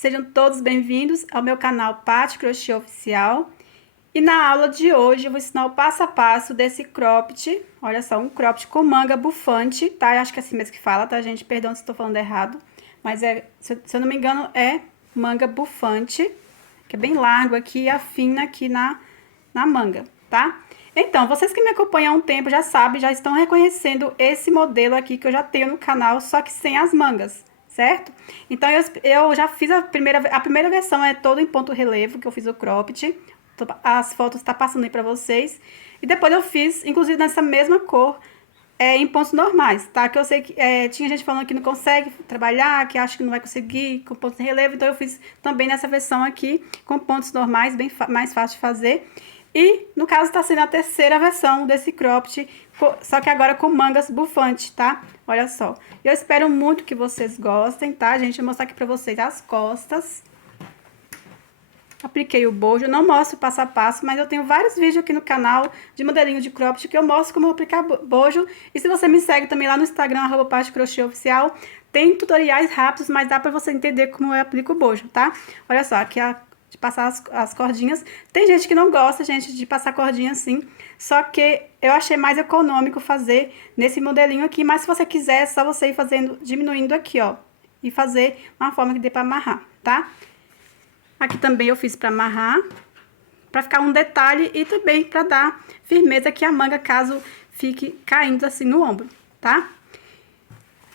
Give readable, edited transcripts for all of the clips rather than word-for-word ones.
Sejam todos bem-vindos ao meu canal Paty Crochê Oficial. E na aula de hoje eu vou ensinar o passo a passo desse cropped. Olha só, um cropped com manga bufante, tá? Acho que é assim mesmo que fala, tá, gente? Perdão se estou falando errado. Mas se eu não me engano, é manga bufante, que é bem largo aqui e afina aqui na manga, tá? Então, vocês que me acompanham há um tempo já sabem, já estão reconhecendo esse modelo aqui que eu já tenho no canal, só que sem as mangas, certo? Então, eu já fiz a primeira versão, é todo em ponto relevo, que eu fiz o cropped. As fotos tá passando aí pra vocês. E depois eu fiz, inclusive nessa mesma cor, em pontos normais, tá? Que eu sei que tinha gente falando que não consegue trabalhar, que acha que não vai conseguir com pontos de relevo. Então, eu fiz também nessa versão aqui, com pontos normais, bem mais fácil de fazer. E, no caso, tá sendo a terceira versão desse cropped, só que agora com mangas bufante, tá? Olha só. Eu espero muito que vocês gostem, tá, gente? Vou mostrar aqui pra vocês as costas. Apliquei o bojo, não mostro passo a passo, mas eu tenho vários vídeos aqui no canal de modelinho de cropped que eu mostro como aplicar bojo. E se você me segue também lá no Instagram, @PatyCrochêOficial, tem tutoriais rápidos, mas dá pra você entender como eu aplico o bojo, tá? Olha só, aqui de passar as cordinhas. Tem gente que não gosta, gente, de passar cordinha assim, só que eu achei mais econômico fazer nesse modelinho aqui, mas se você quiser, é só você ir fazendo, diminuindo aqui, ó, e fazer uma forma que dê pra amarrar, tá? Aqui também eu fiz pra amarrar, pra ficar um detalhe e também pra dar firmeza aqui a manga, caso fique caindo assim no ombro, tá?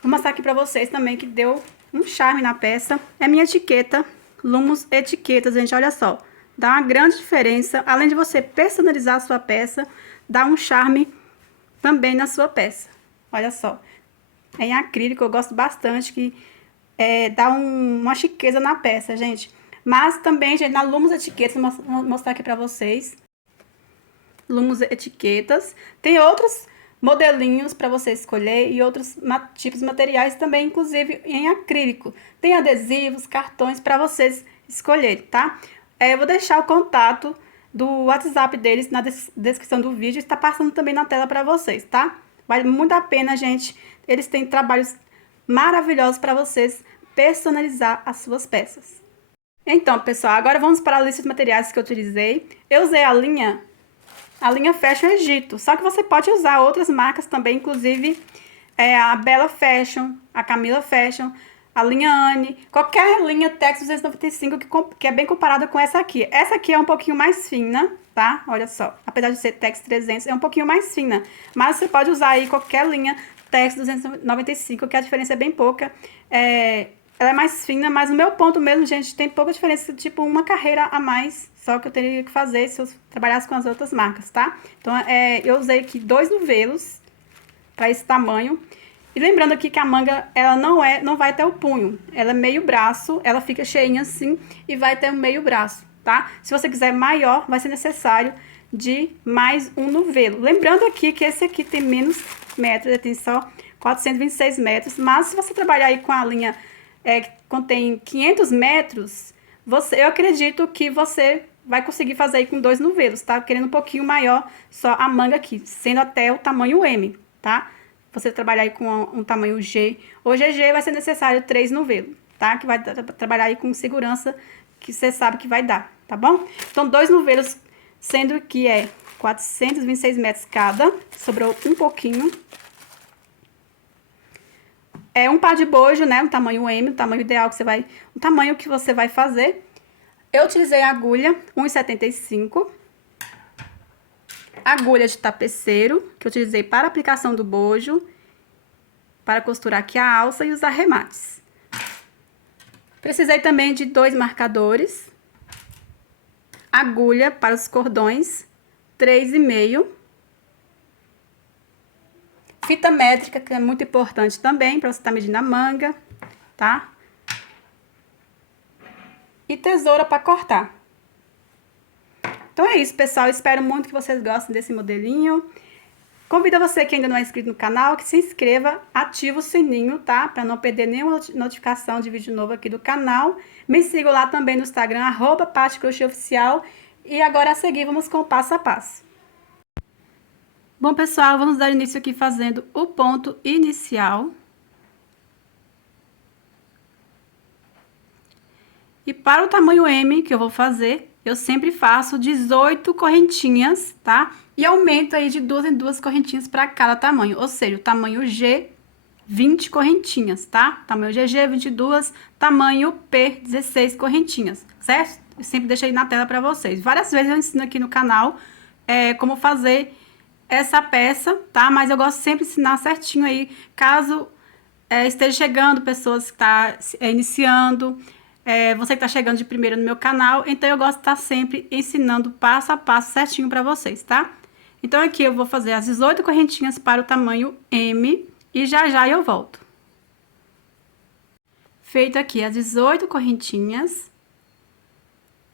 Vou mostrar aqui pra vocês também que deu um charme na peça. É minha etiqueta, Lumos Etiquetas, gente, olha só. Dá uma grande diferença, além de você personalizar a sua peça, dá um charme também na sua peça. Olha só. É em acrílico, eu gosto bastante, que dá uma chiqueza na peça, gente. Mas também, gente, na Lumos Etiquetas, vou mostrar aqui pra vocês. Lumos Etiquetas. Tem outros modelinhos para você escolher e outros tipos de materiais também, inclusive em acrílico. Tem adesivos, cartões para vocês escolherem, tá? Eu vou deixar o contato do WhatsApp deles na descrição do vídeo, está passando também na tela para vocês, tá? Vale muito a pena, gente. Eles têm trabalhos maravilhosos para vocês personalizar as suas peças. Então, pessoal, agora vamos para a lista de materiais que eu utilizei. Eu usei a linha Fashion Egito, só que você pode usar outras marcas também, inclusive a Bella Fashion, a Camila Fashion, a linha Anne, qualquer linha Tex 295 que é bem comparada com essa aqui. Essa aqui é um pouquinho mais fina, tá? Olha só, apesar de ser Tex 300, é um pouquinho mais fina, mas você pode usar aí qualquer linha Tex 295, que a diferença é bem pouca. Ela é mais fina, mas no meu ponto mesmo, gente, tem pouca diferença, tipo uma carreira a mais, só que eu teria que fazer se eu trabalhasse com as outras marcas, tá? Então, eu usei aqui 2 novelos para esse tamanho. E lembrando aqui que a manga, ela não vai até o punho, ela é meio braço, ela fica cheinha assim e vai até o meio braço, tá? Se você quiser maior, vai ser necessário de mais um novelo. Lembrando aqui que esse aqui tem menos metros, ele tem só 426 metros, mas se você trabalhar aí com a linha que contém 500 metros, eu acredito que você vai conseguir fazer aí com 2 novelos, tá? Querendo um pouquinho maior, só a manga aqui, sendo até o tamanho M, tá? Você trabalhar aí com um tamanho G ou GG, vai ser necessário 3 novelos, tá? Que vai trabalhar aí com segurança, que você sabe que vai dar, tá bom? Então, 2 novelos, sendo que 426 metros cada, sobrou um pouquinho. Um par de bojo, né? Um tamanho M, o tamanho ideal que o tamanho que você vai fazer. Eu utilizei a agulha 1,75. Agulha de tapeceiro, que eu utilizei para aplicação do bojo, para costurar aqui a alça e os arremates. Precisei também de 2 marcadores. Agulha para os cordões, 3,5. Fita métrica, que é muito importante também, para você estar medindo a manga, tá? E tesoura para cortar. Então é isso, pessoal. Espero muito que vocês gostem desse modelinho. Convido você que ainda não é inscrito no canal, que se inscreva, ativa o sininho, tá? Para não perder nenhuma notificação de vídeo novo aqui do canal. Me siga lá também no Instagram, @PatyCrochêOficial. E agora a seguir, vamos com o passo a passo. Bom, pessoal, vamos dar início aqui fazendo o ponto inicial. E para o tamanho M que eu vou fazer, eu sempre faço 18 correntinhas, tá? E aumento aí de 2 em 2 correntinhas para cada tamanho, ou seja, o tamanho G, 20 correntinhas, tá? Tamanho GG, 22, tamanho P, 16 correntinhas, certo? Eu sempre deixo aí na tela para vocês. Várias vezes eu ensino aqui no canal como fazer essa peça, tá? Mas eu gosto sempre de ensinar certinho aí, caso esteja chegando pessoas que tá iniciando, você que tá chegando de primeira no meu canal, então eu gosto de estar sempre ensinando passo a passo certinho para vocês, tá? Então aqui eu vou fazer as 18 correntinhas para o tamanho M e já já eu volto. Feito aqui as 18 correntinhas,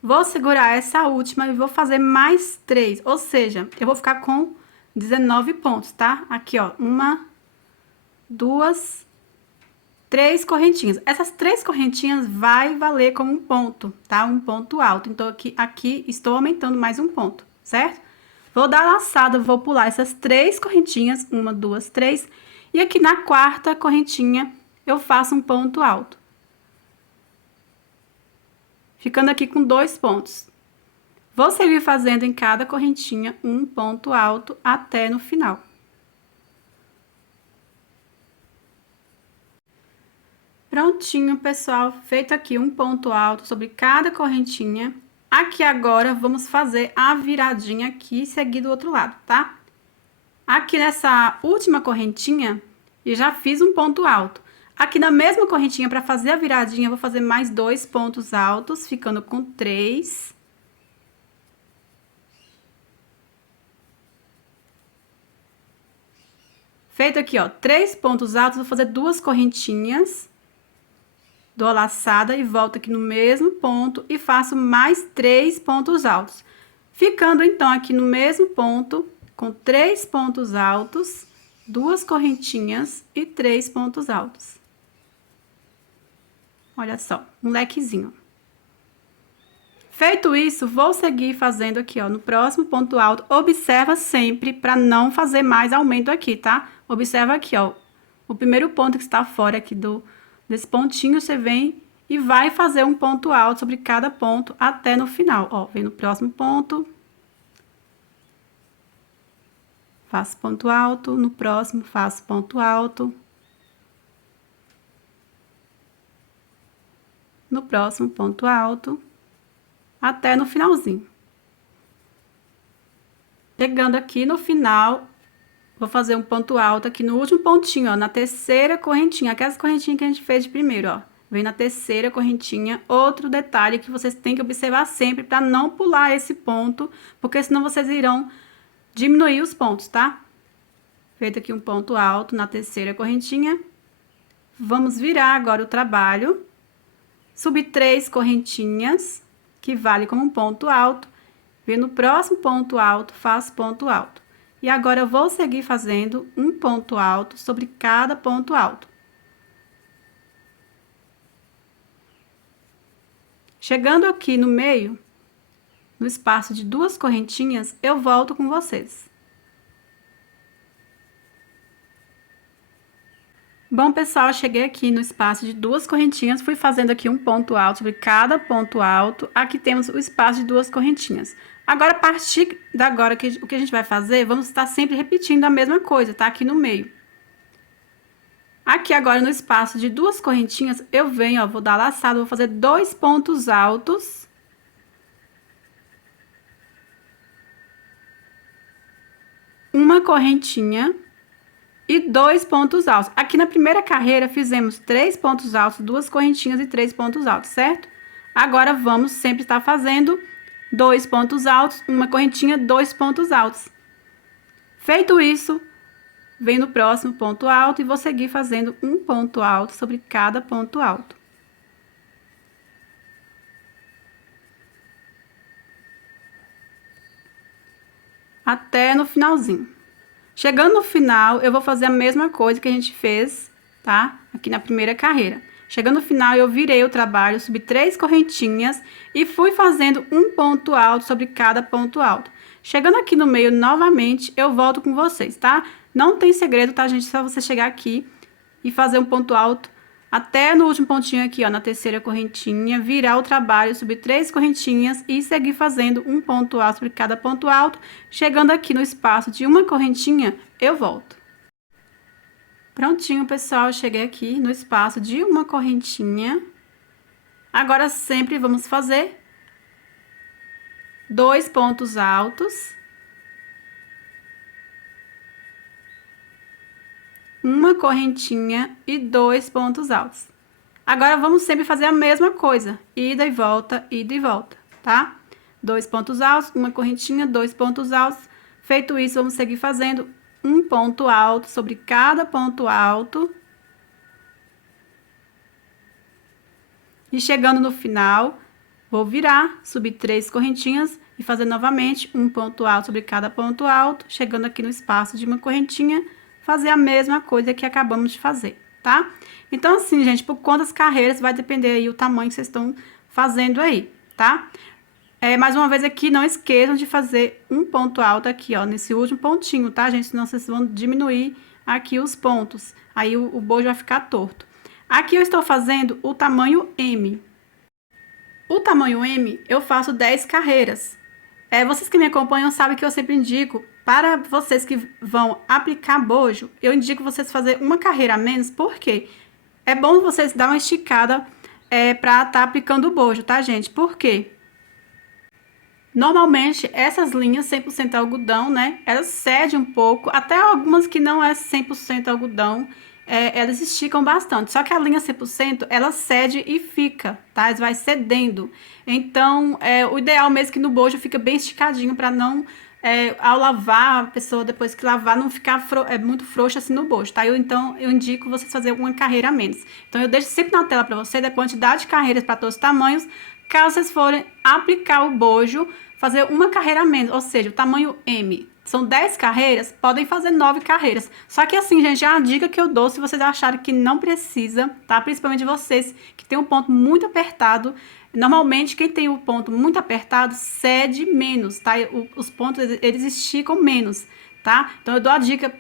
vou segurar essa última e vou fazer mais 3, ou seja, eu vou ficar com 19 pontos, tá? Aqui, ó, 1, 2, 3 correntinhas. Essas 3 correntinhas vai valer como um ponto, tá? Um ponto alto. Então, aqui estou aumentando mais um ponto, certo? Vou dar a laçada, vou pular essas 3 correntinhas, 1, 2, 3. E aqui na quarta correntinha, eu faço um ponto alto. Ficando aqui com 2 pontos. Vou seguir fazendo em cada correntinha um ponto alto até no final. Prontinho, pessoal, feito aqui um ponto alto sobre cada correntinha. Aqui agora, vamos fazer a viradinha aqui e seguir do outro lado, tá? Aqui nessa última correntinha, eu já fiz um ponto alto. Aqui na mesma correntinha, para fazer a viradinha, eu vou fazer mais 2 pontos altos, ficando com 3. Feito aqui, ó, 3 pontos altos, vou fazer 2 correntinhas. Dou a laçada e volto aqui no mesmo ponto e faço mais 3 pontos altos. Ficando, então, aqui no mesmo ponto, com 3 pontos altos, 2 correntinhas e 3 pontos altos. Olha só, um lequezinho. Feito isso, vou seguir fazendo aqui, ó, no próximo ponto alto. Observa sempre para não fazer mais aumento aqui, tá? Observa aqui, ó, o primeiro ponto que está fora aqui desse pontinho, você vem e vai fazer um ponto alto sobre cada ponto até no final, ó. Vem no próximo ponto. Faço ponto alto, no próximo faço ponto alto. No próximo ponto alto, até no finalzinho. Chegando aqui no final, vou fazer um ponto alto aqui no último pontinho, ó, na terceira correntinha, aquelas correntinhas que a gente fez de primeiro, ó. Vem na terceira correntinha. Outro detalhe que vocês têm que observar sempre para não pular esse ponto, porque senão vocês irão diminuir os pontos, tá? Feito aqui um ponto alto na terceira correntinha. Vamos virar agora o trabalho. Subir 3 correntinhas, que vale como um ponto alto. Vem no próximo ponto alto, faço ponto alto. E agora eu vou seguir fazendo um ponto alto sobre cada ponto alto. Chegando aqui no meio, no espaço de 2 correntinhas, eu volto com vocês. Bom, pessoal, cheguei aqui no espaço de 2 correntinhas, fui fazendo aqui um ponto alto sobre cada ponto alto. Aqui temos o espaço de 2 correntinhas. Agora, a partir de agora, o que a gente vai fazer, vamos estar sempre repetindo a mesma coisa, tá? Aqui no meio. Aqui agora, no espaço de 2 correntinhas, eu venho, ó, vou dar laçada, vou fazer 2 pontos altos. Uma correntinha. E 2 pontos altos. Aqui na primeira carreira, fizemos 3 pontos altos, 2 correntinhas e 3 pontos altos, certo? Agora, vamos sempre estar fazendo 2 pontos altos, uma correntinha, 2 pontos altos. Feito isso, venho no próximo ponto alto e vou seguir fazendo um ponto alto sobre cada ponto alto. Até no finalzinho. Chegando no final, eu vou fazer a mesma coisa que a gente fez, tá? Aqui na primeira carreira. Chegando no final, eu virei o trabalho, subi 3 correntinhas e fui fazendo um ponto alto sobre cada ponto alto. Chegando aqui no meio, novamente, eu volto com vocês, tá? Não tem segredo, tá, gente? Só você chegar aqui e fazer um ponto alto até no último pontinho aqui, ó, na terceira correntinha, virar o trabalho, subir 3 correntinhas e seguir fazendo um ponto alto sobre cada ponto alto. Chegando aqui no espaço de uma correntinha, eu volto. Prontinho, pessoal, cheguei aqui no espaço de uma correntinha. Agora, sempre vamos fazer 2 pontos altos, uma correntinha e 2 pontos altos. Agora, vamos sempre fazer a mesma coisa, ida e volta, tá? 2 pontos altos, uma correntinha, 2 pontos altos. Feito isso, vamos seguir fazendo um ponto alto sobre cada ponto alto. E chegando no final, vou virar, subir 3 correntinhas e fazer novamente um ponto alto sobre cada ponto alto. Chegando aqui no espaço de uma correntinha, fazer a mesma coisa que acabamos de fazer, tá? Então, assim, gente, por quantas carreiras vai depender aí o tamanho que vocês estão fazendo aí, tá? Mais uma vez aqui, não esqueçam de fazer um ponto alto aqui, ó, nesse último pontinho, tá, gente? Senão vocês vão diminuir aqui os pontos. Aí o bojo vai ficar torto. Aqui eu estou fazendo o tamanho M. O tamanho M, eu faço 10 carreiras. Vocês que me acompanham sabem que eu sempre indico, para vocês que vão aplicar bojo, eu indico vocês fazer uma carreira a menos, porque é bom vocês dar uma esticada para estar aplicando o bojo, tá, gente? Por quê? Normalmente, essas linhas 100% algodão, né, elas cedem um pouco, até algumas que não é 100% algodão, elas esticam bastante. Só que a linha 100%, ela cede e fica, tá? Elas vai cedendo. Então, o ideal mesmo é que no bojo fica bem esticadinho, para não, ao lavar, a pessoa depois que lavar, não ficar muito frouxa assim no bojo, tá? Então, eu indico vocês fazer uma carreira a menos. Então, eu deixo sempre na tela para vocês a quantidade de carreiras para todos os tamanhos. Caso vocês forem aplicar o bojo, fazer uma carreira a menos, ou seja, o tamanho M, são 10 carreiras, podem fazer 9 carreiras. Só que assim, gente, é uma dica que eu dou se vocês acharem que não precisa, tá? Principalmente vocês que tem um ponto muito apertado. Normalmente, quem tem o ponto muito apertado cede menos, tá? Os pontos, eles esticam menos, tá? Então, eu dou a dica,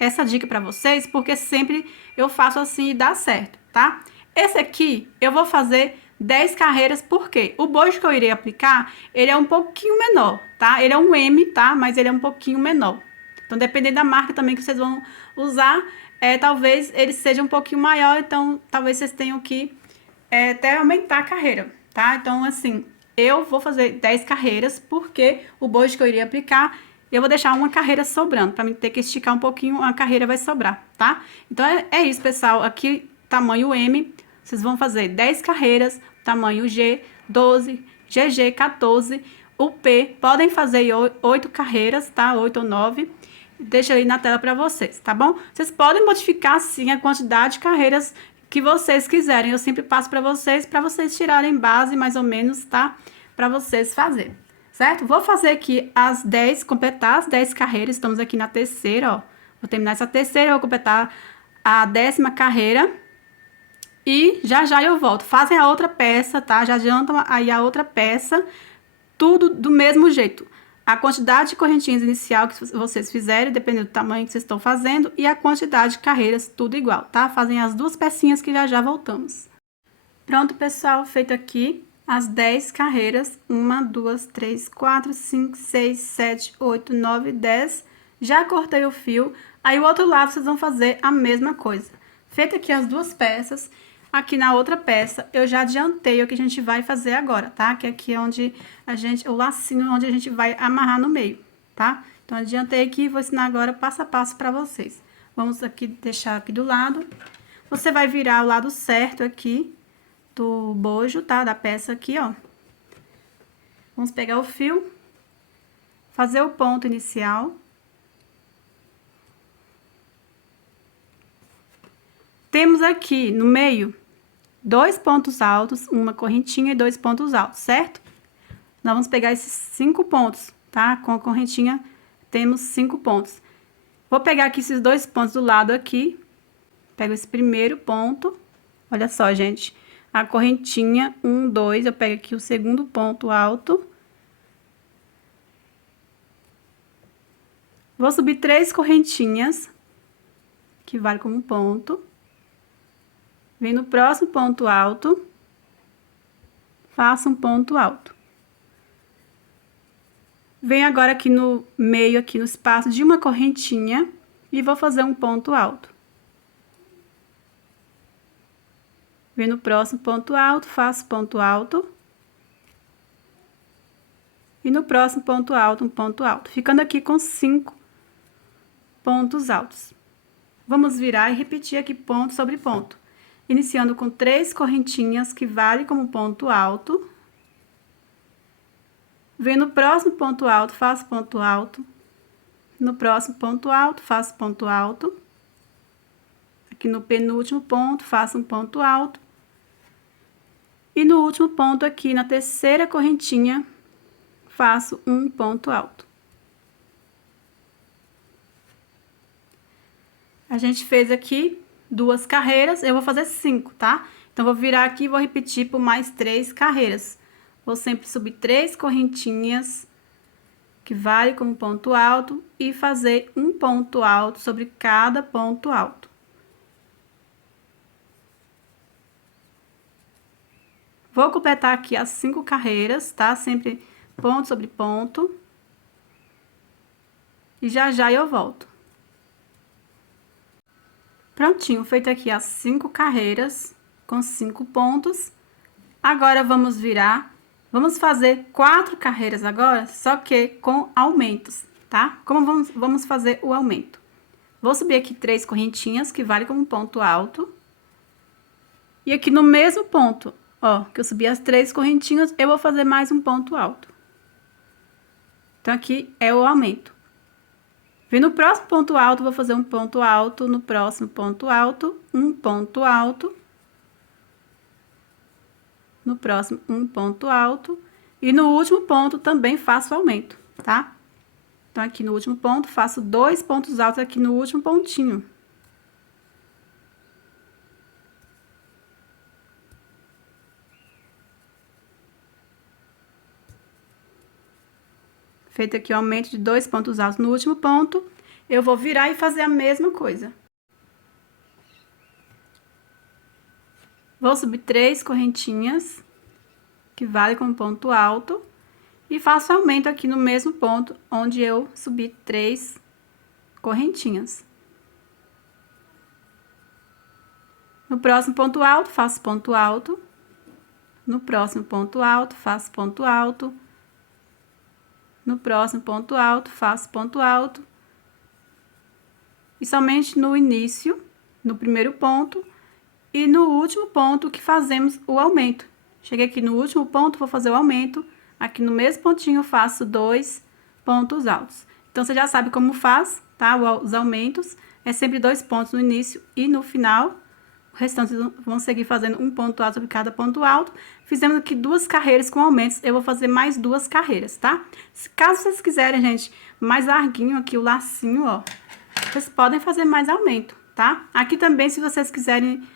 essa dica pra vocês, porque sempre eu faço assim e dá certo, tá? Esse aqui, eu vou fazer 10 carreiras, porque o bojo que eu irei aplicar, ele é um pouquinho menor, tá? Ele é um M, tá? Mas ele é um pouquinho menor. Então, dependendo da marca também que vocês vão usar, talvez ele seja um pouquinho maior, então talvez vocês tenham que até aumentar a carreira, tá? Então, assim, eu vou fazer 10 carreiras, porque o bojo que eu iria aplicar, eu vou deixar uma carreira sobrando, para mim ter que esticar um pouquinho, a carreira vai sobrar, tá? Então, é isso, pessoal. Aqui, tamanho M, vocês vão fazer 10 carreiras, tamanho G, 12, GG, 14, o P, podem fazer 8 carreiras, tá? 8 ou 9, deixa aí na tela para vocês, tá bom? Vocês podem modificar, sim, a quantidade de carreiras que vocês quiserem. Eu sempre passo para vocês tirarem base, mais ou menos, tá? Para vocês fazerem, certo? Vou fazer aqui as 10, completar as 10 carreiras, estamos aqui na terceira, ó. Vou terminar essa terceira, vou completar a 10ª carreira. E já já eu volto. Fazem a outra peça, tá? Já adiantam aí a outra peça. Tudo do mesmo jeito. A quantidade de correntinhas inicial que vocês fizerem, dependendo do tamanho que vocês estão fazendo. E a quantidade de carreiras, tudo igual, tá? Fazem as duas pecinhas que já já voltamos. Pronto, pessoal. Feito aqui as 10 carreiras. 1, 2, 3, 4, 5, 6, 7, 8, 9, 10. Já cortei o fio. Aí, o outro lado, vocês vão fazer a mesma coisa. Feito aqui as duas peças... Aqui na outra peça, eu já adiantei o que a gente vai fazer agora, tá? Que aqui é onde o lacinho onde a gente vai amarrar no meio, tá? Então, adiantei aqui e vou ensinar agora passo a passo pra vocês. Vamos aqui, deixar aqui do lado. Você vai virar o lado certo aqui do bojo, tá? Da peça aqui, ó. Vamos pegar o fio, fazer o ponto inicial. Temos aqui no meio 2 pontos altos, uma correntinha e 2 pontos altos, certo? Nós vamos pegar esses 5 pontos, tá? Com a correntinha, temos 5 pontos. Vou pegar aqui esses 2 pontos do lado aqui. Pego esse primeiro ponto. Olha só, gente. A correntinha, 1, 2, eu pego aqui o segundo ponto alto. Vou subir 3 correntinhas, que vale como ponto. Vem no próximo ponto alto, faço um ponto alto. Venho agora aqui no meio, aqui no espaço de uma correntinha, e vou fazer um ponto alto. Venho no próximo ponto alto, faço ponto alto. E no próximo ponto alto, um ponto alto, ficando aqui com 5 pontos altos. Vamos virar e repetir aqui ponto sobre ponto, iniciando com 3 correntinhas, que vale como ponto alto. Venho no próximo ponto alto, faço ponto alto. No próximo ponto alto, faço ponto alto. Aqui no penúltimo ponto, faço um ponto alto. E no último ponto aqui, na terceira correntinha, faço um ponto alto. A gente fez aqui 2 carreiras, eu vou fazer 5, tá? Então, vou virar aqui e vou repetir por mais 3 carreiras. Vou sempre subir 3 correntinhas, que vale como ponto alto, e fazer um ponto alto sobre cada ponto alto. Vou completar aqui as 5 carreiras, tá? Sempre ponto sobre ponto. E já eu volto. Prontinho, feito aqui as 5 carreiras com 5 pontos. Agora, vamos virar. Vamos fazer 4 carreiras agora, só que com aumentos, tá? Como vamos fazer o aumento? Vou subir aqui 3 correntinhas, que vale como ponto alto. E aqui no mesmo ponto, ó, que eu subi as 3 correntinhas, eu vou fazer mais um ponto alto. Então, aqui é o aumento. Vem no próximo ponto alto, vou fazer um ponto alto, no próximo ponto alto, um ponto alto. No próximo, um ponto alto. E no último ponto também faço aumento, tá? Então, aqui no último ponto, faço 2 pontos altos aqui no último pontinho. Feito aqui o aumento de 2 pontos altos no último ponto, eu vou virar e fazer a mesma coisa. Vou subir 3 correntinhas, que vale como ponto alto, e faço aumento aqui no mesmo ponto onde eu subi 3 correntinhas. No próximo ponto alto, faço ponto alto. No próximo ponto alto, faço ponto alto. No próximo ponto alto, faço ponto alto. E somente no início, no primeiro ponto, e no último ponto que fazemos o aumento. Cheguei aqui no último ponto, vou fazer o aumento. Aqui no mesmo pontinho, eu faço 2 pontos altos. Então, você já sabe como faz, tá? Os aumentos. É sempre 2 pontos no início e no final. O restante vão seguir fazendo um ponto alto sobre cada ponto alto. Fizemos aqui 2 carreiras com aumentos. Eu vou fazer mais 2 carreiras, tá? Caso vocês quiserem, gente, mais larguinho aqui o lacinho, ó, vocês podem fazer mais aumento, tá? Aqui também, se vocês quiserem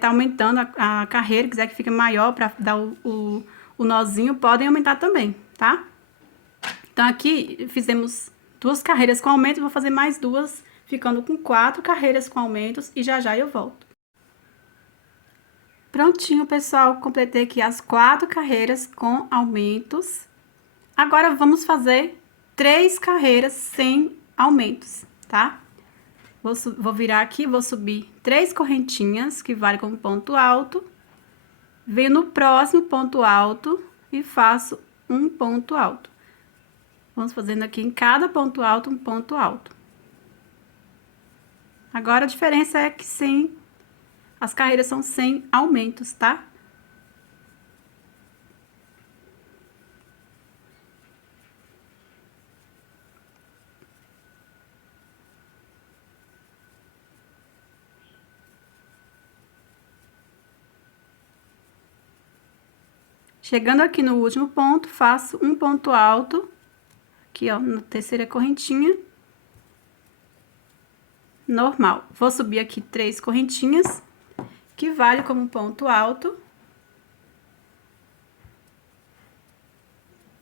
tá aumentando a carreira, quiser que fique maior para dar o nozinho, podem aumentar também, tá? Então, aqui fizemos 2 carreiras com aumento, vou fazer mais 2, ficando com 4 carreiras com aumentos, e já eu volto. Prontinho, pessoal, completei aqui as 4 carreiras com aumentos. Agora, vamos fazer 3 carreiras sem aumentos, tá? Vou virar aqui, vou subir 3 correntinhas, que vale como ponto alto. Venho no próximo ponto alto e faço um ponto alto. Vamos fazendo aqui em cada ponto alto, um ponto alto. Agora, a diferença é que as carreiras são sem aumentos, tá? Chegando aqui no último ponto, faço um ponto alto, aqui, ó, na terceira correntinha, normal. Vou subir aqui 3 correntinhas, que vale como ponto alto.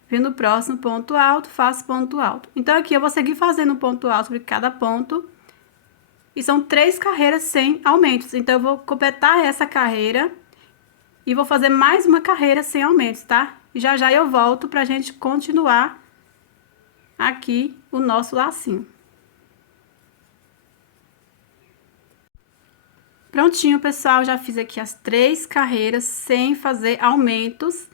Vindo no próximo ponto alto, faço ponto alto. Então, aqui eu vou seguir fazendo ponto alto sobre cada ponto. E são 3 carreiras sem aumentos. Então, eu vou completar essa carreira e vou fazer mais uma carreira sem aumentos, tá? E já já eu volto pra gente continuar aqui o nosso lacinho. Prontinho, pessoal, já fiz aqui as 3 carreiras sem fazer aumentos.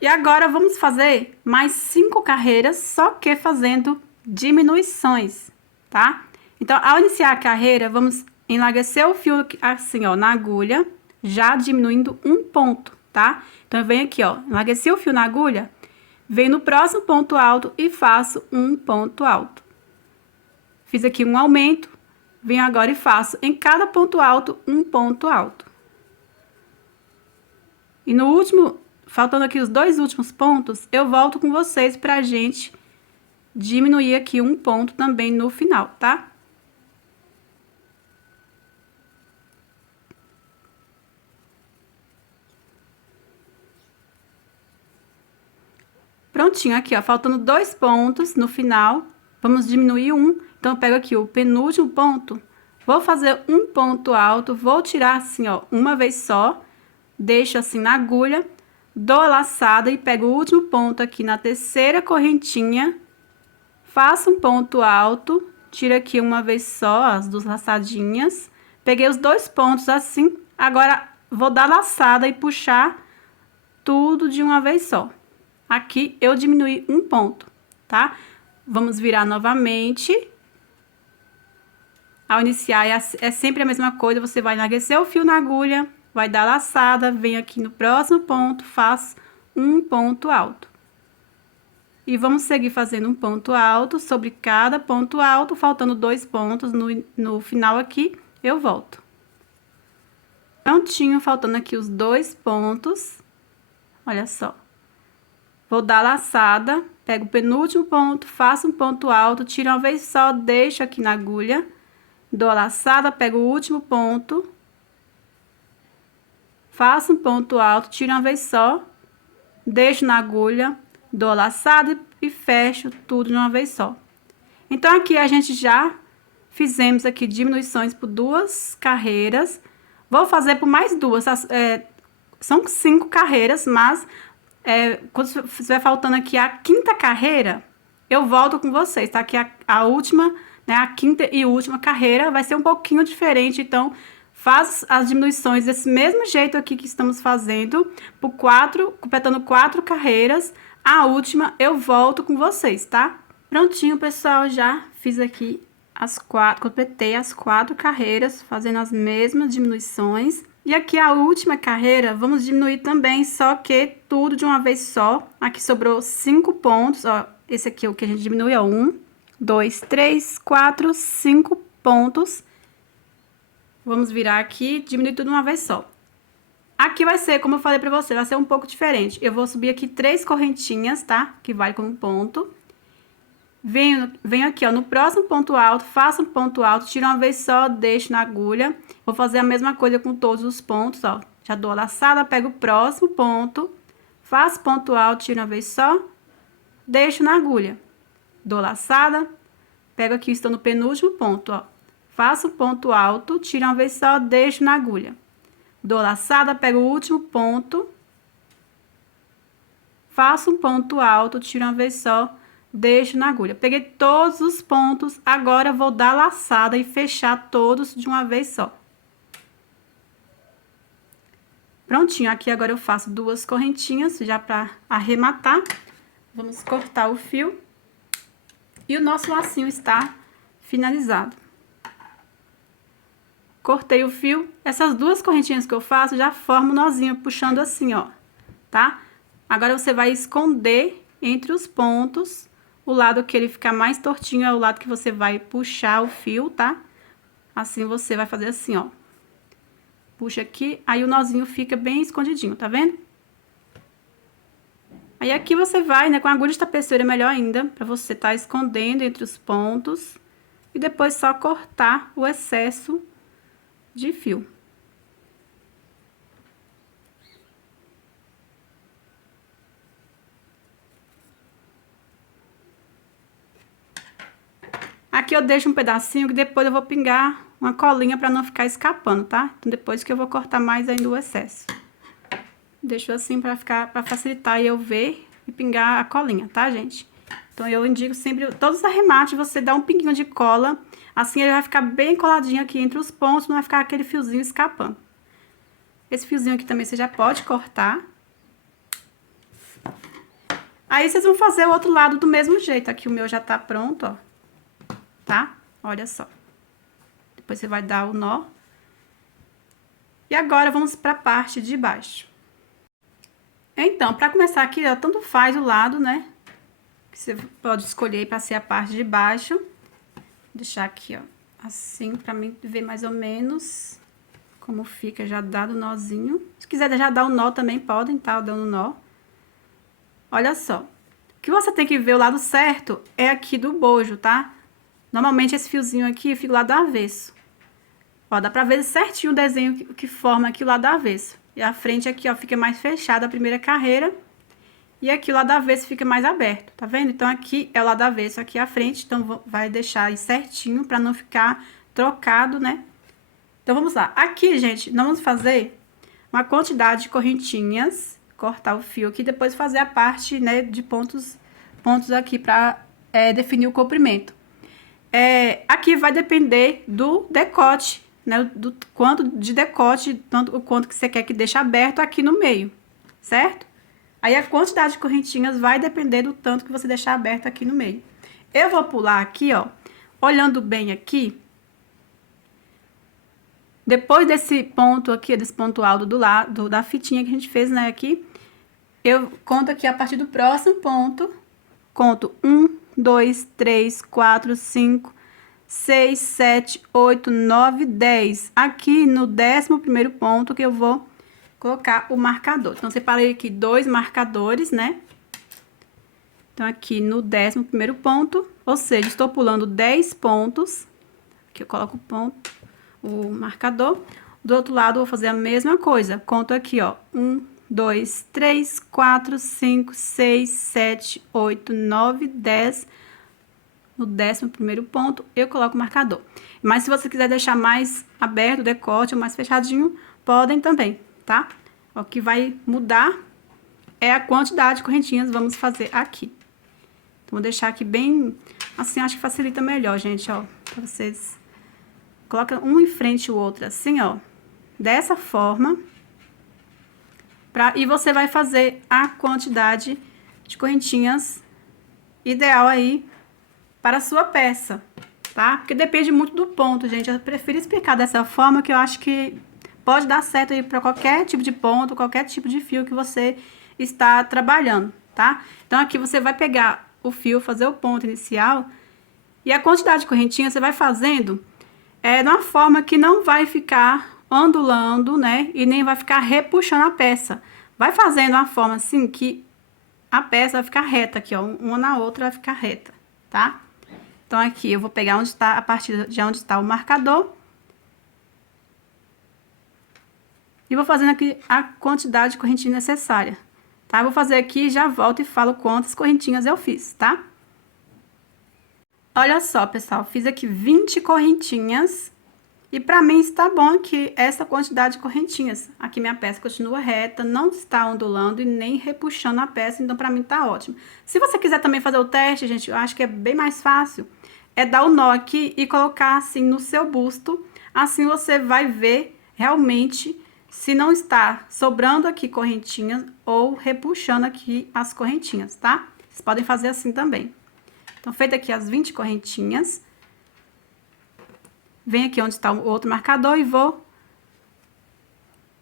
E agora vamos fazer mais 5 carreiras, só que fazendo diminuições, tá? Então, ao iniciar a carreira, vamos enlarguecer o fio assim, ó, na agulha, já diminuindo um ponto, tá? Então, eu venho aqui, ó, enlargueci o fio na agulha, venho no próximo ponto alto e faço um ponto alto. Fiz aqui um aumento, venho agora e faço em cada ponto alto um ponto alto. E no último, faltando aqui os 2 últimos pontos, eu volto com vocês pra gente diminuir aqui um ponto também no final, tá? Prontinho, aqui, ó, faltando 2 pontos no final, vamos diminuir um. Então, eu pego aqui o penúltimo ponto, vou fazer um ponto alto, vou tirar assim, ó, uma vez só, deixo assim na agulha, dou a laçada e pego o último ponto aqui na terceira correntinha, faço um ponto alto, tiro aqui uma vez só as 2 laçadinhas, peguei os 2 pontos assim, agora vou dar laçada e puxar tudo de uma vez só. Aqui eu diminuí um ponto, tá? Vamos virar novamente. Ao iniciar é sempre a mesma coisa, você vai enlarguecer o fio na agulha, vai dar laçada, vem aqui no próximo ponto, faz um ponto alto. E vamos seguir fazendo um ponto alto sobre cada ponto alto, faltando 2 pontos no final aqui, eu volto. Prontinho, faltando aqui os 2 pontos, olha só. Vou dar laçada, pego o penúltimo ponto, faço um ponto alto, tiro uma vez só, deixo aqui na agulha, dou a laçada, pego o último ponto, faço um ponto alto, tiro uma vez só, deixo na agulha, dou a laçada e fecho tudo de uma vez só. Então, aqui a gente já fizemos aqui diminuições por 2 carreiras. Vou fazer por mais 2, são 5 carreiras, mas quando estiver faltando aqui a 5ª carreira, eu volto com vocês, tá? Que a última, né, a 5ª e última carreira vai ser um pouquinho diferente, então faz as diminuições desse mesmo jeito aqui que estamos fazendo, por 4, completando 4 carreiras. A última eu volto com vocês, tá? Prontinho, pessoal, já fiz aqui completei as 4 carreiras, fazendo as mesmas diminuições. E aqui a última carreira, vamos diminuir também, só que tudo de uma vez só. Aqui sobrou 5 pontos, ó, esse aqui é o que a gente diminui, ó, 1, 2, 3, 4, 5 pontos. Vamos virar aqui, diminuir tudo de uma vez só. Aqui vai ser, como eu falei pra você, vai ser um pouco diferente. Eu vou subir aqui 3 correntinhas, tá? Que vale como ponto. Venho aqui, ó, no próximo ponto alto, faço um ponto alto, tiro uma vez só, deixo na agulha. Vou fazer a mesma coisa com todos os pontos, ó. Já dou a laçada, pego o próximo ponto, faço ponto alto, tiro uma vez só, deixo na agulha. Dou laçada, pego aqui, estou no penúltimo ponto, ó. Faço um ponto alto, tiro uma vez só, deixo na agulha. Dou laçada, pego o último ponto, faço um ponto alto, tiro uma vez só, deixo na agulha. Peguei todos os pontos, agora vou dar laçada e fechar todos de uma vez só. Prontinho, aqui agora eu faço 2 correntinhas já pra arrematar. Vamos cortar o fio. E o nosso lacinho está finalizado. Cortei o fio, essas 2 correntinhas que eu faço já formam um nozinho, puxando assim, ó, tá? Agora, você vai esconder entre os pontos, o lado que ele ficar mais tortinho é o lado que você vai puxar o fio, tá? Assim, você vai fazer assim, ó. Puxa aqui, aí o nozinho fica bem escondidinho, tá vendo? Aí, aqui você vai, né, com a agulha de tapeceira é melhor ainda, pra você tá escondendo entre os pontos. E depois só cortar o excesso de fio. Aqui eu deixo um pedacinho que depois eu vou pingar uma colinha para não ficar escapando, tá? Então, depois que eu vou cortar mais ainda o excesso. Deixo assim para facilitar eu ver e pingar a colinha, tá, gente? Então, eu indico sempre, todos os arremates, você dá um pinguinho de cola, assim ele vai ficar bem coladinho aqui entre os pontos, não vai ficar aquele fiozinho escapando. Esse fiozinho aqui também você já pode cortar. Aí, vocês vão fazer o outro lado do mesmo jeito. Aqui o meu já tá pronto, ó. Tá? Olha só. Depois você vai dar o nó. E agora, vamos pra parte de baixo. Então, pra começar aqui, ó, tanto faz o lado, né? Que você pode escolher pra ser a parte de baixo. Vou deixar aqui, ó, assim, pra mim ver mais ou menos como fica já dado o nozinho. Se quiser já dar o nó também, podem, tá? Dando nó. Olha só. O que você tem que ver o lado certo é aqui do bojo, tá? Normalmente esse fiozinho aqui fica lá do avesso. Ó, dá pra ver certinho o desenho que forma aqui o lado do avesso. E a frente aqui, ó, fica mais fechada a primeira carreira. E aqui o lado avesso fica mais aberto, tá vendo? Então, aqui é o lado avesso, aqui a frente. Então, vai deixar aí certinho pra não ficar trocado, né? Então, vamos lá. Aqui, gente, nós vamos fazer uma quantidade de correntinhas. Cortar o fio aqui, depois fazer a parte, né, de pontos aqui pra definir o comprimento. Aqui vai depender do decote, né, do quanto de decote, tanto o quanto que você quer que deixe aberto aqui no meio, certo? Aí, a quantidade de correntinhas vai depender do tanto que você deixar aberto aqui no meio. Eu vou pular aqui, ó, olhando bem aqui. Depois desse ponto aqui, desse ponto alto do lado da fitinha que a gente fez, né, aqui, eu conto aqui a partir do próximo ponto, conto 1, 2, 3, 4, 5, 6, 7, 8, 9, 10. Aqui no 11º ponto que eu vou colocar o marcador. Então, separei aqui 2 marcadores, né? Então, aqui no 11º ponto, ou seja, estou pulando 10 pontos. Aqui eu coloco o ponto, o marcador. Do outro lado, eu vou fazer a mesma coisa. Conto aqui, ó, 1, 2, 3, 4, 5, 6, 7, 8, 9, 10. No 11º ponto, eu coloco o marcador. Mas se você quiser deixar mais aberto o decote ou mais fechadinho, podem também, tá? O que vai mudar é a quantidade de correntinhas que vamos fazer aqui. Então, vou deixar aqui bem, assim, acho que facilita melhor, gente, ó, pra vocês. Coloca um em frente o outro, assim, ó, dessa forma. E você vai fazer a quantidade de correntinhas ideal aí para a sua peça, tá? Porque depende muito do ponto, gente. Eu prefiro explicar dessa forma, que eu acho que pode dar certo aí para qualquer tipo de ponto, qualquer tipo de fio que você está trabalhando, tá? Então, aqui você vai pegar o fio, fazer o ponto inicial, e a quantidade de correntinha você vai fazendo de uma forma que não vai ficar ondulando, né? E nem vai ficar repuxando a peça. Vai fazendo uma forma assim que a peça vai ficar reta aqui, ó. Uma na outra vai ficar reta, tá? Então, aqui eu vou pegar onde está, a partir de onde está o marcador. E vou fazendo aqui a quantidade de correntinha necessária, tá? Eu vou fazer aqui, já volto e falo quantas correntinhas eu fiz, tá? Olha só, pessoal, fiz aqui 20 correntinhas. E pra mim está bom aqui essa quantidade de correntinhas. Aqui minha peça continua reta, não está ondulando e nem repuxando a peça, então pra mim tá ótimo. Se você quiser também fazer o teste, gente, eu acho que é bem mais fácil. É dar o nó aqui e colocar assim no seu busto. Assim você vai ver realmente se não está sobrando aqui correntinhas ou repuxando aqui as correntinhas, tá? Vocês podem fazer assim também. Então, feita aqui as 20 correntinhas. Venho aqui onde está o outro marcador e vou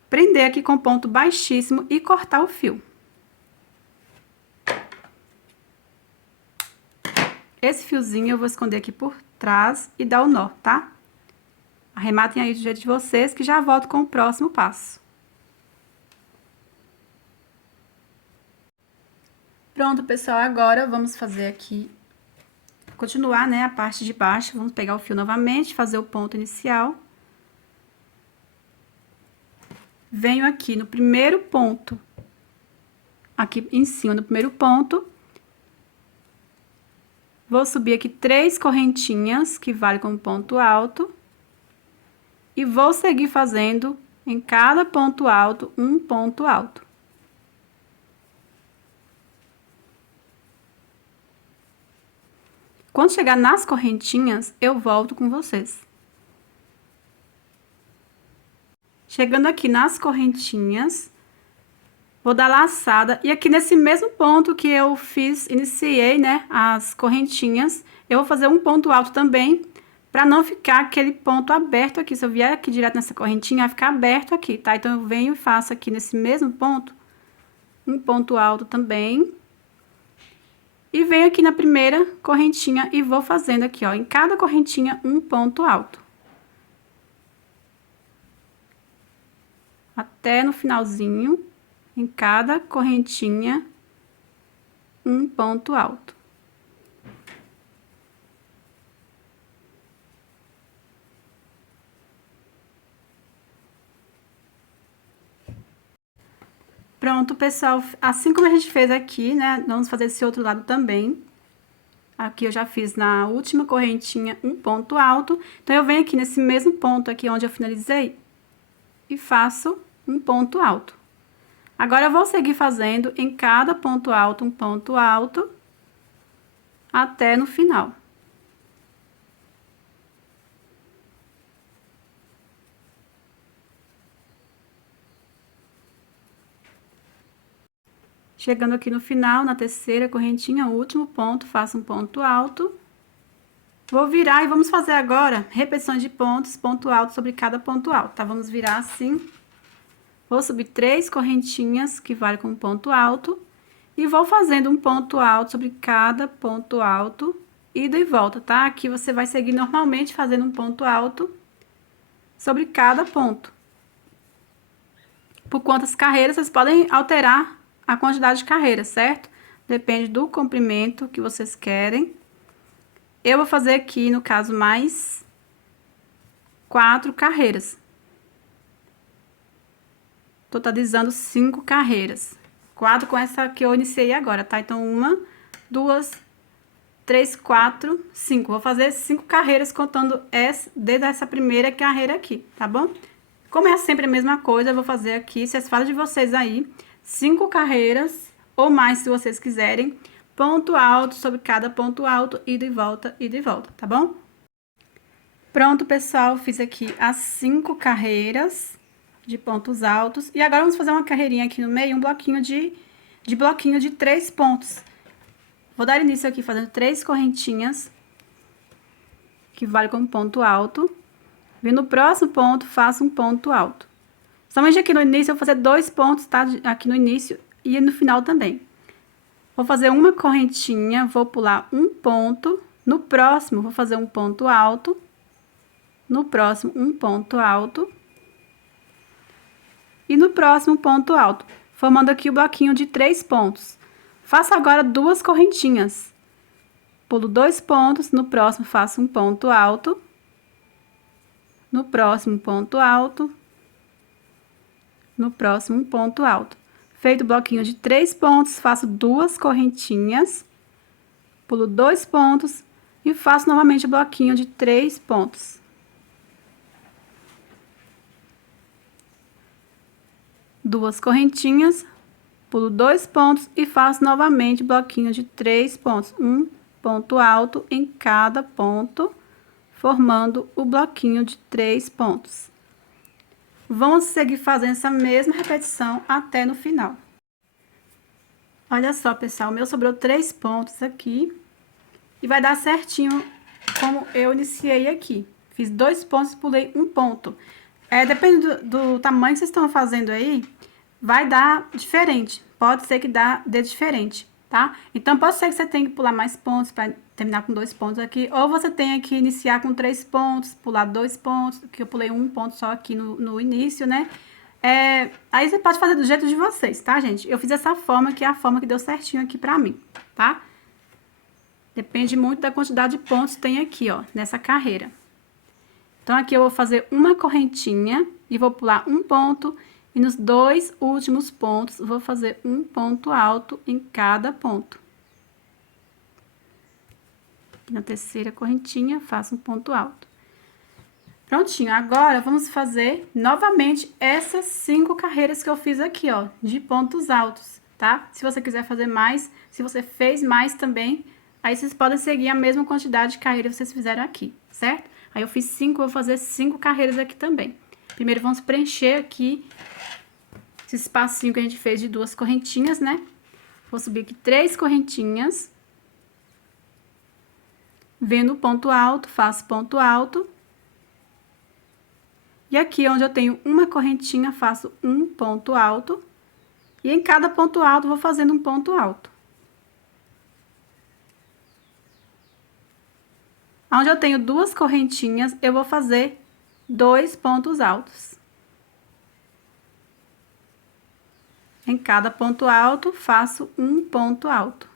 prender aqui com ponto baixíssimo e cortar o fio. Esse fiozinho eu vou esconder aqui por trás e dar o nó, tá? Arrematem aí do jeito de vocês, que já volto com o próximo passo. Pronto, pessoal, agora vamos fazer aqui, continuar, né, a parte de baixo. Vamos pegar o fio novamente, fazer o ponto inicial. Venho aqui no primeiro ponto, aqui em cima do primeiro ponto. Vou subir aqui 3 correntinhas, que vale como ponto alto. e vou seguir fazendo em cada ponto alto um ponto alto. Quando chegar nas correntinhas, eu volto com vocês. Chegando aqui nas correntinhas, vou dar laçada. E aqui nesse mesmo ponto que eu iniciei, né, as correntinhas, eu vou fazer um ponto alto também, pra não ficar aquele ponto aberto aqui. Se eu vier aqui direto nessa correntinha, vai ficar aberto aqui, tá? Então, eu venho e faço aqui nesse mesmo ponto, um ponto alto também. E venho aqui na primeira correntinha e vou fazendo aqui, ó, em cada correntinha um ponto alto. Até no finalzinho, em cada correntinha, um ponto alto. Pronto, pessoal, assim como a gente fez aqui, né, vamos fazer esse outro lado também. Aqui eu já fiz na última correntinha um ponto alto, então eu venho aqui nesse mesmo ponto aqui onde eu finalizei e faço um ponto alto. Agora, eu vou seguir fazendo em cada ponto alto um ponto alto até no final. Chegando aqui no final, na terceira correntinha, o último ponto, faço um ponto alto. Vou virar e vamos fazer agora repetições de pontos, ponto alto sobre cada ponto alto, tá? Vamos virar assim. Vou subir 3 correntinhas, que vale como ponto alto, e vou fazendo um ponto alto sobre cada ponto alto, ida e volta, tá? Aqui você vai seguir normalmente fazendo um ponto alto sobre cada ponto. Por quantas carreiras, vocês podem alterar a quantidade de carreiras, certo? Depende do comprimento que vocês querem. Eu vou fazer aqui, no caso, mais 4 carreiras. Totalizando 5 carreiras. 4 com essa que eu iniciei agora, tá? Então, 1, 2, 3, 4, 5. Vou fazer 5 carreiras contando desde essa primeira carreira aqui, tá bom? Como é sempre a mesma coisa, eu vou fazer aqui, vocês fazem de vocês aí, 5 carreiras, ou mais se vocês quiserem, ponto alto sobre cada ponto alto, ida e volta, tá bom? Pronto, pessoal, fiz aqui as 5 carreiras de pontos altos, e agora vamos fazer uma carreirinha aqui no meio, um bloquinho de 3 pontos. Vou dar início aqui fazendo 3 correntinhas, que vale como ponto alto. Vem no próximo ponto, faço um ponto alto. Somente aqui no início, eu vou fazer 2 pontos, tá? Aqui no início e no final também. Vou fazer uma correntinha, vou pular um ponto. No próximo, vou fazer um ponto alto. No próximo, um ponto alto. E no próximo, ponto alto. Formando aqui o bloquinho de 3 pontos. Faço agora 2 correntinhas. Pulo 2 pontos, no próximo, faço um ponto alto. No próximo, ponto alto. No próximo, um ponto alto. Feito o bloquinho de 3 pontos, faço 2 correntinhas, pulo 2 pontos e faço novamente o bloquinho de 3 pontos. Duas correntinhas, pulo 2 pontos e faço novamente bloquinho de 3 pontos. Um ponto alto em cada ponto, formando o bloquinho de 3 pontos. Vamos seguir fazendo essa mesma repetição até no final. Olha só, pessoal, o meu sobrou 3 pontos aqui. E vai dar certinho como eu iniciei aqui. Fiz 2 pontos e pulei um ponto. Depende do tamanho que vocês estão fazendo aí, vai dar diferente. Pode ser que dê diferente, tá? Então, pode ser que você tenha que pular mais pontos para terminar com 2 pontos aqui. Ou você tenha que iniciar com 3 pontos, pular 2 pontos, que eu pulei um ponto só aqui no início, né? Aí você pode fazer do jeito de vocês, tá, gente? Eu fiz essa forma, que é a forma que deu certinho aqui pra mim, tá? Depende muito da quantidade de pontos que tem aqui, ó, nessa carreira. Então, aqui eu vou fazer uma correntinha e vou pular um ponto. E nos 2 últimos pontos, vou fazer um ponto alto em cada ponto. Na terceira correntinha, faço um ponto alto. Prontinho, agora vamos fazer novamente essas 5 carreiras que eu fiz aqui, ó, de pontos altos, tá? Se você quiser fazer mais, se você fez mais também, aí vocês podem seguir a mesma quantidade de carreiras que vocês fizeram aqui, certo? Aí eu fiz 5, vou fazer 5 carreiras aqui também. Primeiro vamos preencher aqui esse espacinho que a gente fez de 2 correntinhas, né? Vou subir aqui 3 correntinhas. Vendo o ponto alto, faço ponto alto. E aqui onde eu tenho uma correntinha, faço um ponto alto. E em cada ponto alto, vou fazendo um ponto alto. Onde eu tenho 2 correntinhas, eu vou fazer 2 pontos altos. Em cada ponto alto, faço um ponto alto.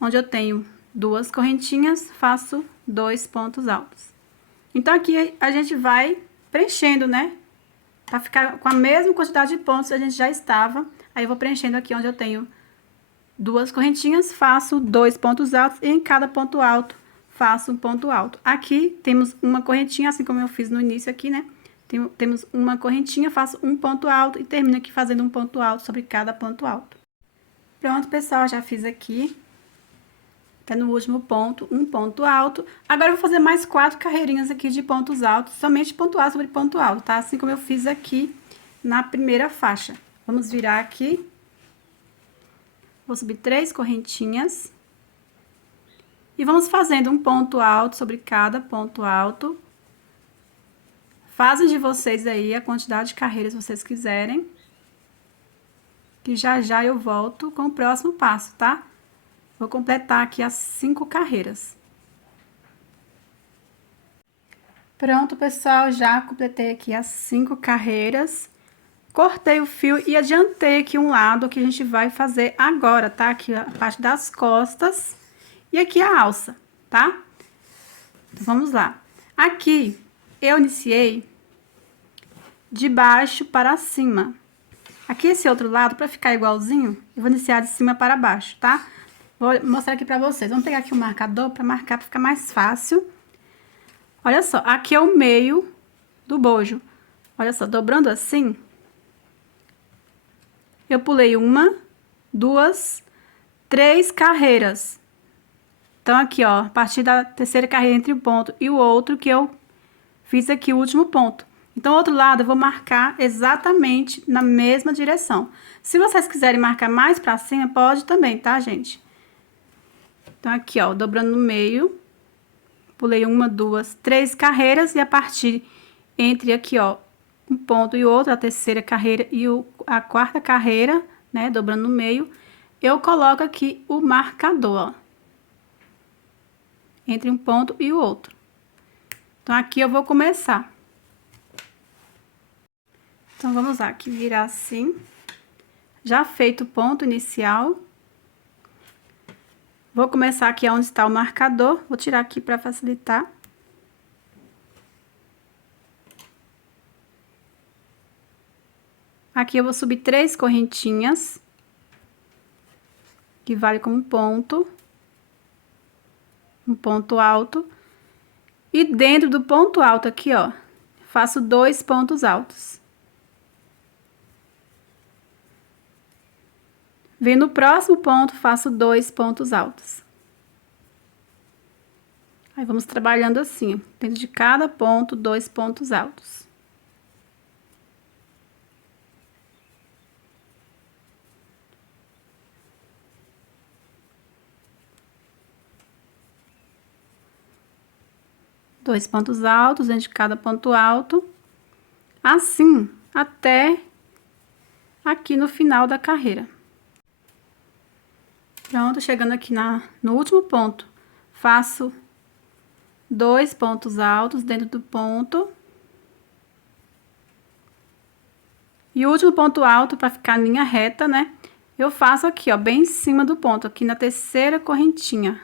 Onde eu tenho 2 correntinhas, faço 2 pontos altos. Então, aqui a gente vai preenchendo, né? Pra ficar com a mesma quantidade de pontos que a gente já estava. Aí, eu vou preenchendo aqui onde eu tenho 2 correntinhas, faço 2 pontos altos e em cada ponto alto, faço um ponto alto. Aqui, temos uma correntinha, assim como eu fiz no início aqui, né? Temos uma correntinha, faço um ponto alto e termino aqui fazendo um ponto alto sobre cada ponto alto. Pronto, pessoal, já fiz aqui. Até no último ponto, um ponto alto. Agora, eu vou fazer mais 4 carreirinhas aqui de pontos altos, somente ponto alto sobre ponto alto, tá? Assim como eu fiz aqui na primeira faixa. Vamos virar aqui. Vou subir 3 correntinhas. E vamos fazendo um ponto alto sobre cada ponto alto. Fazem de vocês aí a quantidade de carreiras que vocês quiserem. Que já já eu volto com o próximo passo, tá? Vou completar aqui as 5 carreiras. Pronto, pessoal, já completei aqui as 5 carreiras. Cortei o fio e adiantei aqui um lado que a gente vai fazer agora, tá? Aqui a parte das costas e aqui a alça, tá? Então, vamos lá. Aqui, eu iniciei de baixo para cima. Aqui, esse outro lado, para ficar igualzinho, eu vou iniciar de cima para baixo, tá? Vou mostrar aqui pra vocês. Vamos pegar aqui o marcador pra marcar, pra ficar mais fácil. Olha só, aqui é o meio do bojo. Olha só, dobrando assim. Eu pulei 1, 2, 3 carreiras. Então, aqui, ó, a partir da terceira carreira entre um ponto e o outro, que eu fiz aqui o último ponto. Então, o outro lado eu vou marcar exatamente na mesma direção. Se vocês quiserem marcar mais pra cima, pode também, tá, gente? Então, aqui, ó, dobrando no meio, pulei 1, 2, 3 carreiras e a partir entre aqui, ó, um ponto e outro, a terceira carreira e a quarta carreira, né, dobrando no meio, eu coloco aqui o marcador, ó, entre um ponto e o outro. Então, aqui eu vou começar. Então, vamos lá, aqui virar assim, já feito o ponto inicial. Vou começar aqui onde está o marcador, vou tirar aqui para facilitar. Aqui eu vou subir 3 correntinhas, que vale como um ponto alto. E dentro do ponto alto aqui, ó, faço 2 pontos altos. Vem no próximo ponto, faço 2 pontos altos. Aí, vamos trabalhando assim, dentro de cada ponto, 2 pontos altos. Dois pontos altos dentro de cada ponto alto. Assim, até aqui no final da carreira. Pronto, chegando aqui no último ponto, faço 2 pontos altos dentro do ponto. E o último ponto alto, para ficar em linha reta, né? Eu faço aqui, ó, bem em cima do ponto, aqui na terceira correntinha.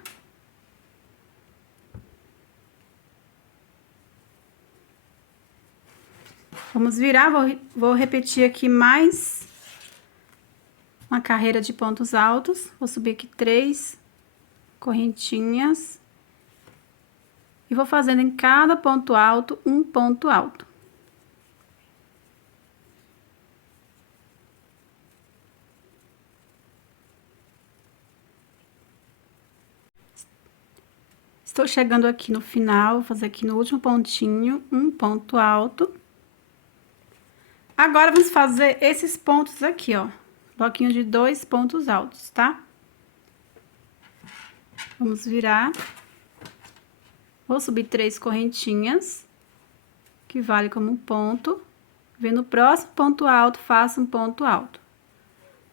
Vamos virar, vou repetir aqui mais uma carreira de pontos altos. Vou subir aqui 3 correntinhas. E vou fazendo em cada ponto alto, um ponto alto. Estou chegando aqui no final, vou fazer aqui no último pontinho, um ponto alto. Agora, vamos fazer esses pontos aqui, ó. Bloquinho de 2 pontos altos, tá? Vamos virar. Vou subir 3 correntinhas, que vale como um ponto. Vem no próximo ponto alto, faço um ponto alto.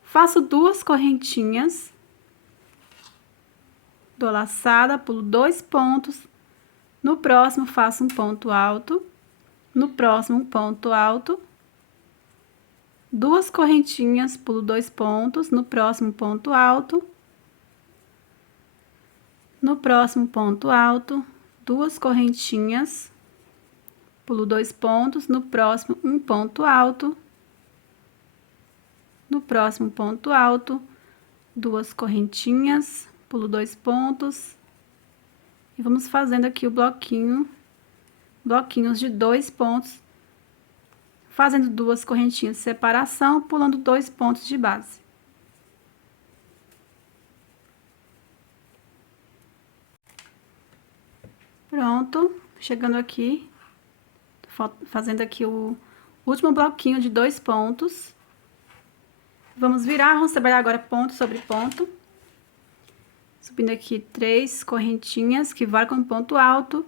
Faço 2 correntinhas. Dou laçada, pulo 2 pontos. No próximo, faço um ponto alto. No próximo, um ponto alto. 2 correntinhas, pulo 2 pontos. No próximo, ponto alto. No próximo ponto alto, 2 correntinhas, pulo 2 pontos. No próximo, um ponto alto. No próximo ponto alto, 2 correntinhas, pulo 2 pontos. E vamos fazendo aqui o bloquinhos de 2 pontos, fazendo 2 correntinhas de separação, pulando 2 pontos de base. Pronto, chegando aqui, fazendo aqui o último bloquinho de 2 pontos. Vamos virar, vamos trabalhar agora ponto sobre ponto. Subindo aqui 3 correntinhas, que vale como ponto alto.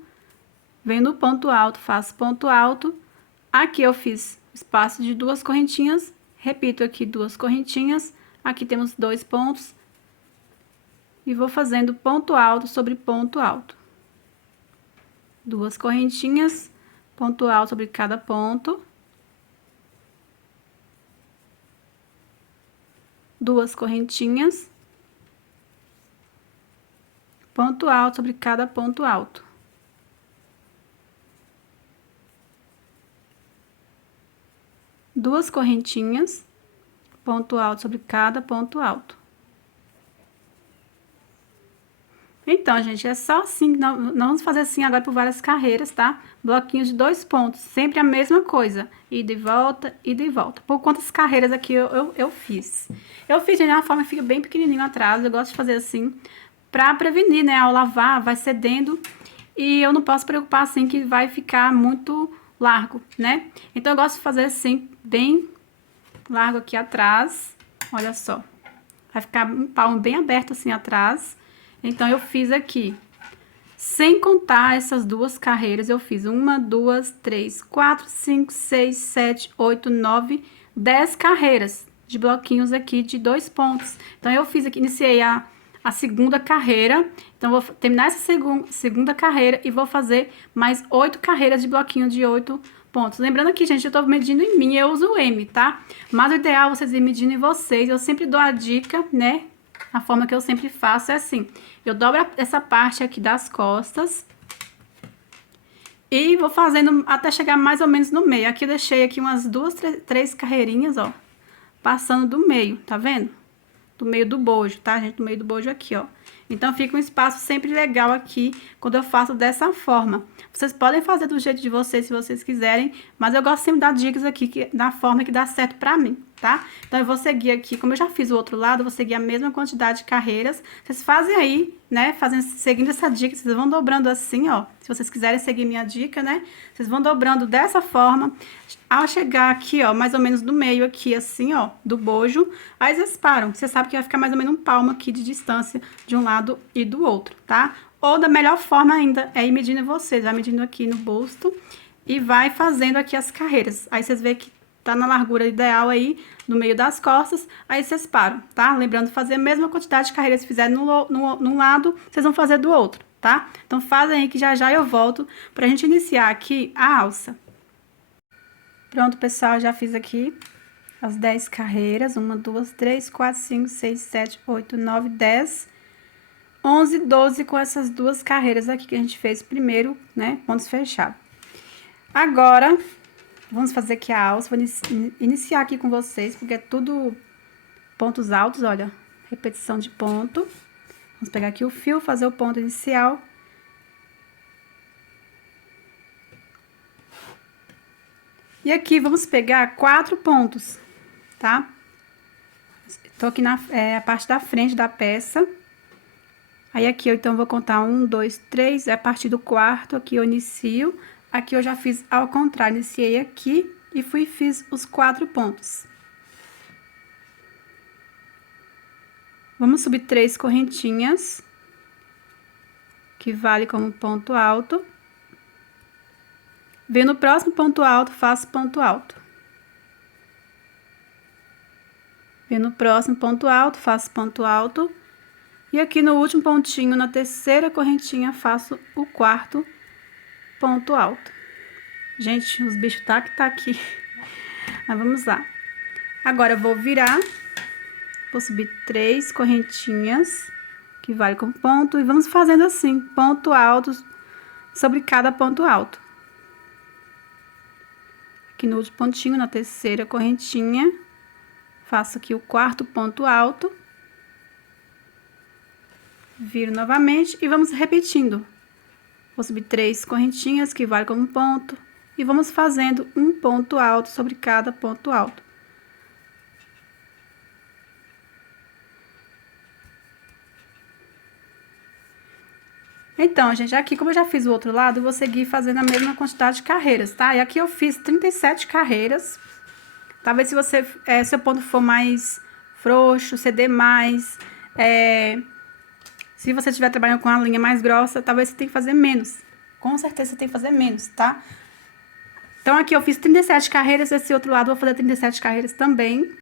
Venho no ponto alto, faço ponto alto. Aqui eu fiz espaço de 2 correntinhas, repito aqui 2 correntinhas. Aqui temos 2 pontos. E vou fazendo ponto alto sobre ponto alto. 2 correntinhas, ponto alto sobre cada ponto. 2 correntinhas, ponto alto sobre cada ponto alto. Duas correntinhas, ponto alto sobre cada ponto alto. Então, gente, é só assim, nós vamos fazer assim agora por várias carreiras, tá? Bloquinhos de 2 pontos, sempre a mesma coisa, ida e volta, ida e volta. Por quantas carreiras aqui eu fiz? Eu fiz de uma forma que fica bem pequenininho atrás, eu gosto de fazer assim, pra prevenir, né? Ao lavar, vai cedendo, e eu não posso preocupar assim que vai ficar muito largo, né? Então, eu gosto de fazer assim, bem largo aqui atrás, olha só. Vai ficar um palmo bem aberto assim atrás. Então, eu fiz aqui, sem contar essas 2 carreiras, eu fiz 1, 2, 3, 4, 5, 6, 7, 8, 9, 10 carreiras de bloquinhos aqui de 2 pontos. Então, eu fiz aqui, iniciei a segunda carreira, então, vou terminar essa segunda carreira e vou fazer mais 8 carreiras de bloquinho de 8 pontos. Lembrando aqui, gente, eu tô medindo em mim, eu uso o M, tá? Mas o ideal é vocês irem medindo em vocês, eu sempre dou a dica, né? A forma que eu sempre faço é assim, eu dobro essa parte aqui das costas e vou fazendo até chegar mais ou menos no meio. Aqui eu deixei aqui umas 2, 3 carreirinhas, ó, passando do meio, tá vendo? Do meio do bojo, tá, gente? Do meio do bojo aqui, ó. Então, fica um espaço sempre legal aqui, quando eu faço dessa forma. Vocês podem fazer do jeito de vocês, se vocês quiserem, mas eu gosto sempre de dar dicas aqui, da forma que dá certo pra mim, tá? Então, eu vou seguir aqui, como eu já fiz o outro lado, eu vou seguir a mesma quantidade de carreiras. Vocês fazem aí, né, seguindo essa dica, vocês vão dobrando assim, ó. Se vocês quiserem seguir minha dica, né, vocês vão dobrando dessa forma. Ao chegar aqui, ó, mais ou menos no meio aqui, assim, ó, do bojo, aí vocês param. Você sabe que vai ficar mais ou menos um palmo aqui de distância de um lado e do outro, tá? Ou da melhor forma ainda, é ir medindo vocês. Vai medindo aqui no busto e vai fazendo aqui as carreiras. Aí vocês veem que tá na largura ideal aí, no meio das costas, aí vocês param, tá? Lembrando de fazer a mesma quantidade de carreiras que fizerem num lado, vocês vão fazer do outro, tá? Então, fazem aí que já já eu volto pra gente iniciar aqui a alça. Pronto, pessoal, já fiz aqui as 10 carreiras. 1, 2, 3, 4, 5, 6, 7, 8, 9, 10, 11, 12 com essas 2 carreiras aqui que a gente fez primeiro, né? Pontos fechados. Agora, vamos fazer aqui a alça. Vou iniciar aqui com vocês, porque é tudo pontos altos, olha. Repetição de ponto. Vamos pegar aqui o fio, fazer o ponto inicial. E aqui vamos pegar 4 pontos, tá? Tô aqui na a parte da frente da peça. Aí aqui eu então vou contar 1, 2, 3, a partir do quarto aqui eu inicio. Aqui eu já fiz ao contrário, iniciei aqui e fiz os 4 pontos. Vamos subir 3 correntinhas, que vale como ponto alto. Venho no próximo ponto alto, faço ponto alto. Venho no próximo ponto alto, faço ponto alto. E aqui no último pontinho, na terceira correntinha, faço o quarto ponto alto. Gente, os bichos tá aqui. Mas vamos lá. Agora eu vou virar. Vou subir 3 correntinhas, que vale como ponto, e vamos fazendo assim, ponto alto sobre cada ponto alto. Aqui no último pontinho, na terceira correntinha, faço aqui o quarto ponto alto. Viro novamente e vamos repetindo. Vou subir 3 correntinhas, que vale como ponto, e vamos fazendo um ponto alto sobre cada ponto alto. Então, gente, aqui como eu já fiz o outro lado, eu vou seguir fazendo a mesma quantidade de carreiras, tá? E aqui eu fiz 37 carreiras. Talvez se você, seu ponto for mais frouxo, ceder mais, se você estiver trabalhando com a linha mais grossa, talvez você tenha que fazer menos. Com certeza você tem que fazer menos, tá? Então, aqui eu fiz 37 carreiras, esse outro lado eu vou fazer 37 carreiras também.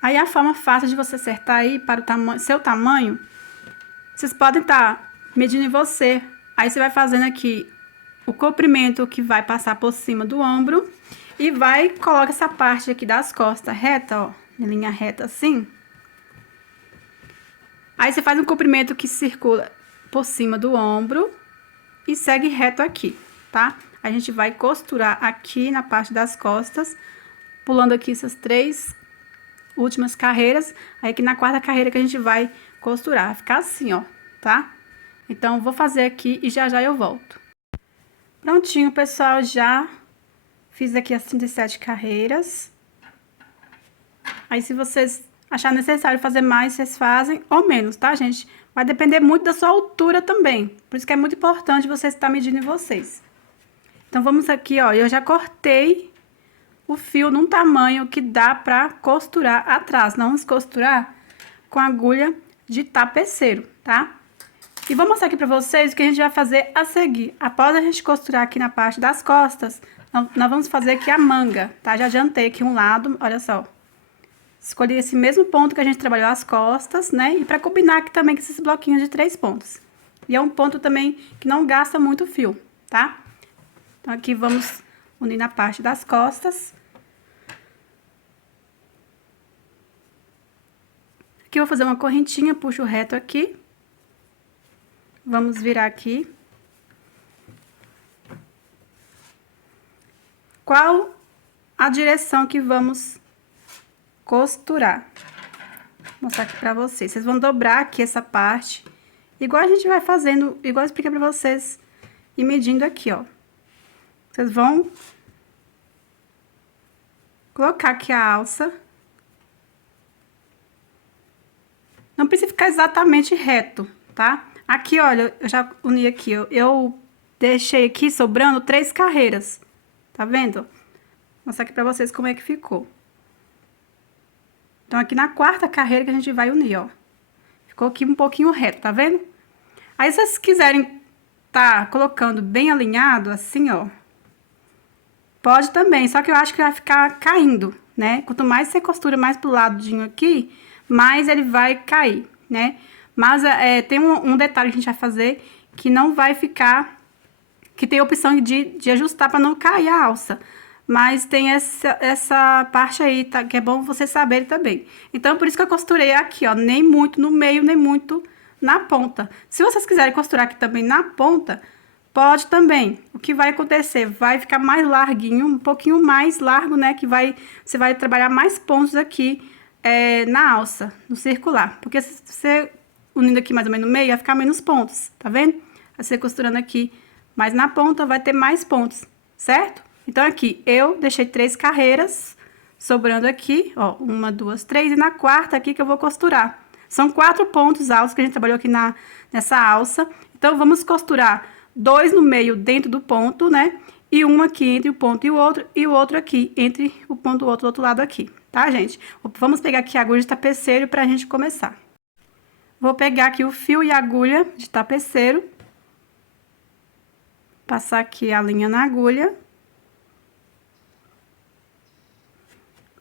Aí, a forma fácil de você acertar aí para o seu tamanho, vocês podem estar medindo em você. Aí, você vai fazendo aqui o comprimento que vai passar por cima do ombro e coloca essa parte aqui das costas reta, ó, em linha reta assim. Aí, você faz um comprimento que circula por cima do ombro e segue reto aqui, tá? A gente vai costurar aqui na parte das costas, pulando aqui essas 3 últimas carreiras. Aí, aqui na quarta carreira que a gente vai costurar, vai ficar assim, ó, tá? Então, vou fazer aqui e já eu volto. Prontinho, pessoal, já fiz aqui as 37 carreiras. Aí, se vocês acharem necessário fazer mais, vocês fazem, ou menos, tá, gente? Vai depender muito da sua altura também. Por isso que é muito importante vocês estar medindo em vocês. Então, vamos aqui, ó, eu já cortei o fio num tamanho que dá pra costurar atrás. Não vamos costurar com agulha de tapeceiro, tá? E vou mostrar aqui pra vocês o que a gente vai fazer a seguir. Após a gente costurar aqui na parte das costas, nós vamos fazer aqui a manga, tá? Já adiantei aqui um lado, olha só. Escolhi esse mesmo ponto que a gente trabalhou as costas, né? E pra combinar aqui também com esses bloquinhos de 3 pontos. E é um ponto também que não gasta muito fio, tá? Então, aqui vamos unir na parte das costas. Aqui eu vou fazer uma correntinha, puxo reto aqui. Vamos virar aqui. Qual a direção que vamos costurar? Vou mostrar aqui pra vocês. Vocês vão dobrar aqui essa parte, igual a gente vai fazendo, igual eu expliquei pra vocês, e medindo aqui, ó. Vocês vão colocar aqui a alça. Não precisa ficar exatamente reto, tá? Aqui, olha, eu já uni aqui, eu deixei aqui sobrando 3 carreiras, tá vendo? Vou mostrar aqui pra vocês como é que ficou. Então, aqui na quarta carreira que a gente vai unir, ó. Ficou aqui um pouquinho reto, tá vendo? Aí, se vocês quiserem tá colocando bem alinhado, assim, ó, pode também, só que eu acho que vai ficar caindo, né? Quanto mais você costura mais pro ladinho aqui, mais ele vai cair, né? Mas tem um detalhe que a gente vai fazer que não vai ficar, que tem a opção de ajustar para não cair a alça. Mas tem essa parte aí, tá? Que é bom vocês saberem também. Então, por isso que eu costurei aqui, ó, nem muito no meio, nem muito na ponta. Se vocês quiserem costurar aqui também na ponta, pode também. O que vai acontecer? Vai ficar mais larguinho, um pouquinho mais largo, né? Que você vai trabalhar mais pontos aqui na alça, no circular. Porque se você unindo aqui mais ou menos no meio, vai ficar menos pontos, tá vendo? Você costurando aqui, mas na ponta vai ter mais pontos, certo? Então, aqui, eu deixei 3 carreiras, sobrando aqui, ó, 1, 2, 3, e na quarta aqui que eu vou costurar. São 4 pontos altos que a gente trabalhou aqui nessa alça. Então, vamos costurar 2 no meio dentro do ponto, né? E um aqui entre o ponto e o outro aqui entre o ponto e o outro do outro lado aqui, tá, gente? Vamos pegar aqui a agulha de tapeceiro pra gente começar. Vou pegar aqui o fio e a agulha de tapeceiro. Passar aqui a linha na agulha.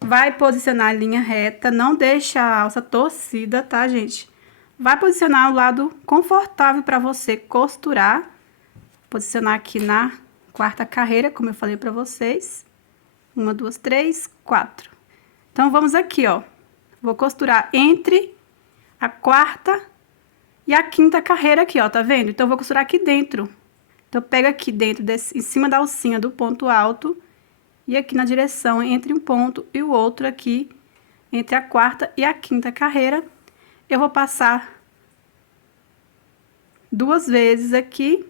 Vai posicionar a linha reta, não deixa a alça torcida, tá, gente? Vai posicionar o lado confortável para você costurar. Posicionar aqui na quarta carreira, como eu falei para vocês. 1, 2, 3, 4. Então, vamos aqui, ó. Vou costurar entre a quarta e a quinta carreira aqui, ó, tá vendo? Então, eu vou costurar aqui dentro. Então, pega aqui dentro, em cima da alcinha do ponto alto, e aqui na direção entre um ponto e o outro aqui, entre a quarta e a quinta carreira, eu vou passar 2 vezes aqui.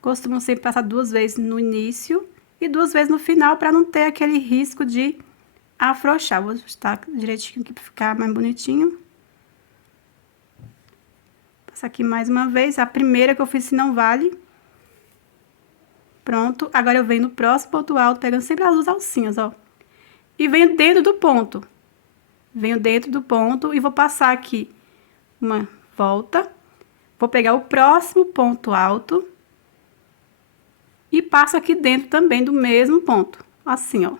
Costumo sempre passar 2 vezes no início e 2 vezes no final, para não ter aquele risco de afrouxar. Vou ajustar direitinho aqui para ficar mais bonitinho. Passar aqui mais uma vez, a primeira que eu fiz se não vale. Pronto, agora eu venho no próximo ponto alto, pegando sempre as 2 alcinhas, ó. E venho dentro do ponto. Venho dentro do ponto e vou passar aqui uma volta. Vou pegar o próximo ponto alto. E passo aqui dentro também do mesmo ponto, assim, ó.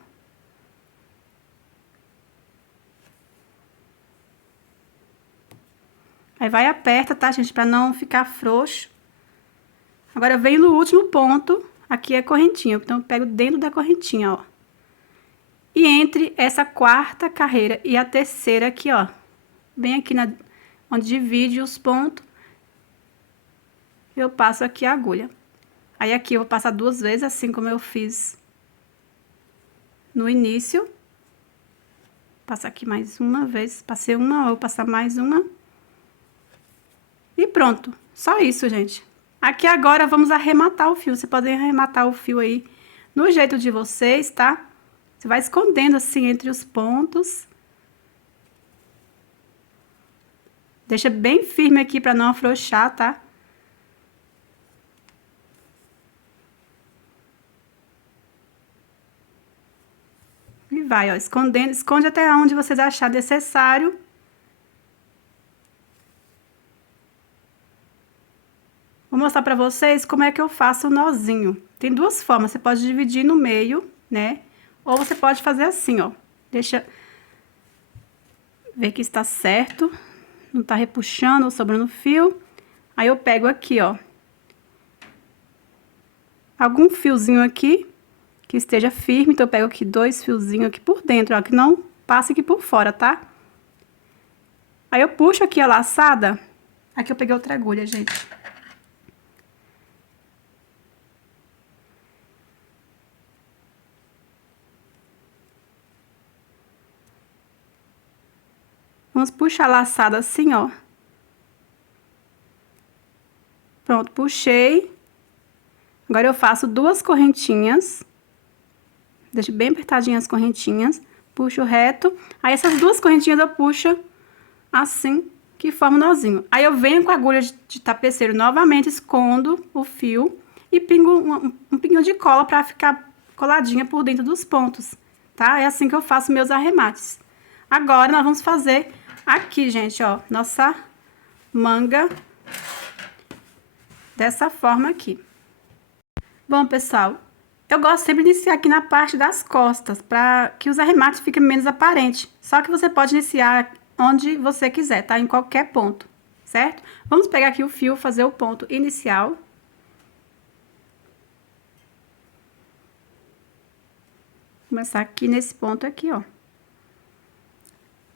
Aí vai e aperta, tá, gente? Pra não ficar frouxo. Agora, eu venho no último ponto, aqui é correntinha. Então, eu pego dentro da correntinha, ó. E entre essa quarta carreira e a terceira aqui, ó. Bem aqui onde divide os pontos. Eu passo aqui a agulha. Aí, aqui eu vou passar 2 vezes, assim como eu fiz no início. Passar aqui mais uma vez. Passei uma, eu vou passar mais uma. E pronto. Só isso, gente. Aqui agora vamos arrematar o fio. Você pode arrematar o fio aí no jeito de vocês, tá? Você vai escondendo assim entre os pontos. Deixa bem firme aqui pra não afrouxar, tá? E vai, ó, escondendo, esconde até onde vocês acharem necessário. Vou mostrar pra vocês como é que eu faço o nozinho. Tem 2 formas, você pode dividir no meio, né? Ou você pode fazer assim, ó. Deixa ver que está certo. Não tá repuxando ou sobrando fio. Aí eu pego aqui, ó. Algum fiozinho aqui que esteja firme. Então, eu pego aqui 2 fiozinhos aqui por dentro, ó. Que não passe aqui por fora, tá? Aí eu puxo aqui a laçada. Aqui eu peguei outra agulha, gente. Vamos puxar a laçada assim, ó. Pronto, puxei. Agora, eu faço 2 correntinhas. Deixo bem apertadinhas as correntinhas. Puxo reto. Aí, essas 2 correntinhas eu puxo assim, que forma o nozinho. Aí, eu venho com a agulha de tapeceiro novamente, escondo o fio e pingo um pinguinho de cola pra ficar coladinha por dentro dos pontos, tá? É assim que eu faço meus arremates. Agora, nós vamos fazer aqui, gente, ó, nossa manga dessa forma aqui. Bom, pessoal, eu gosto sempre de iniciar aqui na parte das costas, para que os arremates fiquem menos aparentes. Só que você pode iniciar onde você quiser, tá? Em qualquer ponto, certo? Vamos pegar aqui o fio, fazer o ponto inicial. Começar aqui nesse ponto aqui, ó.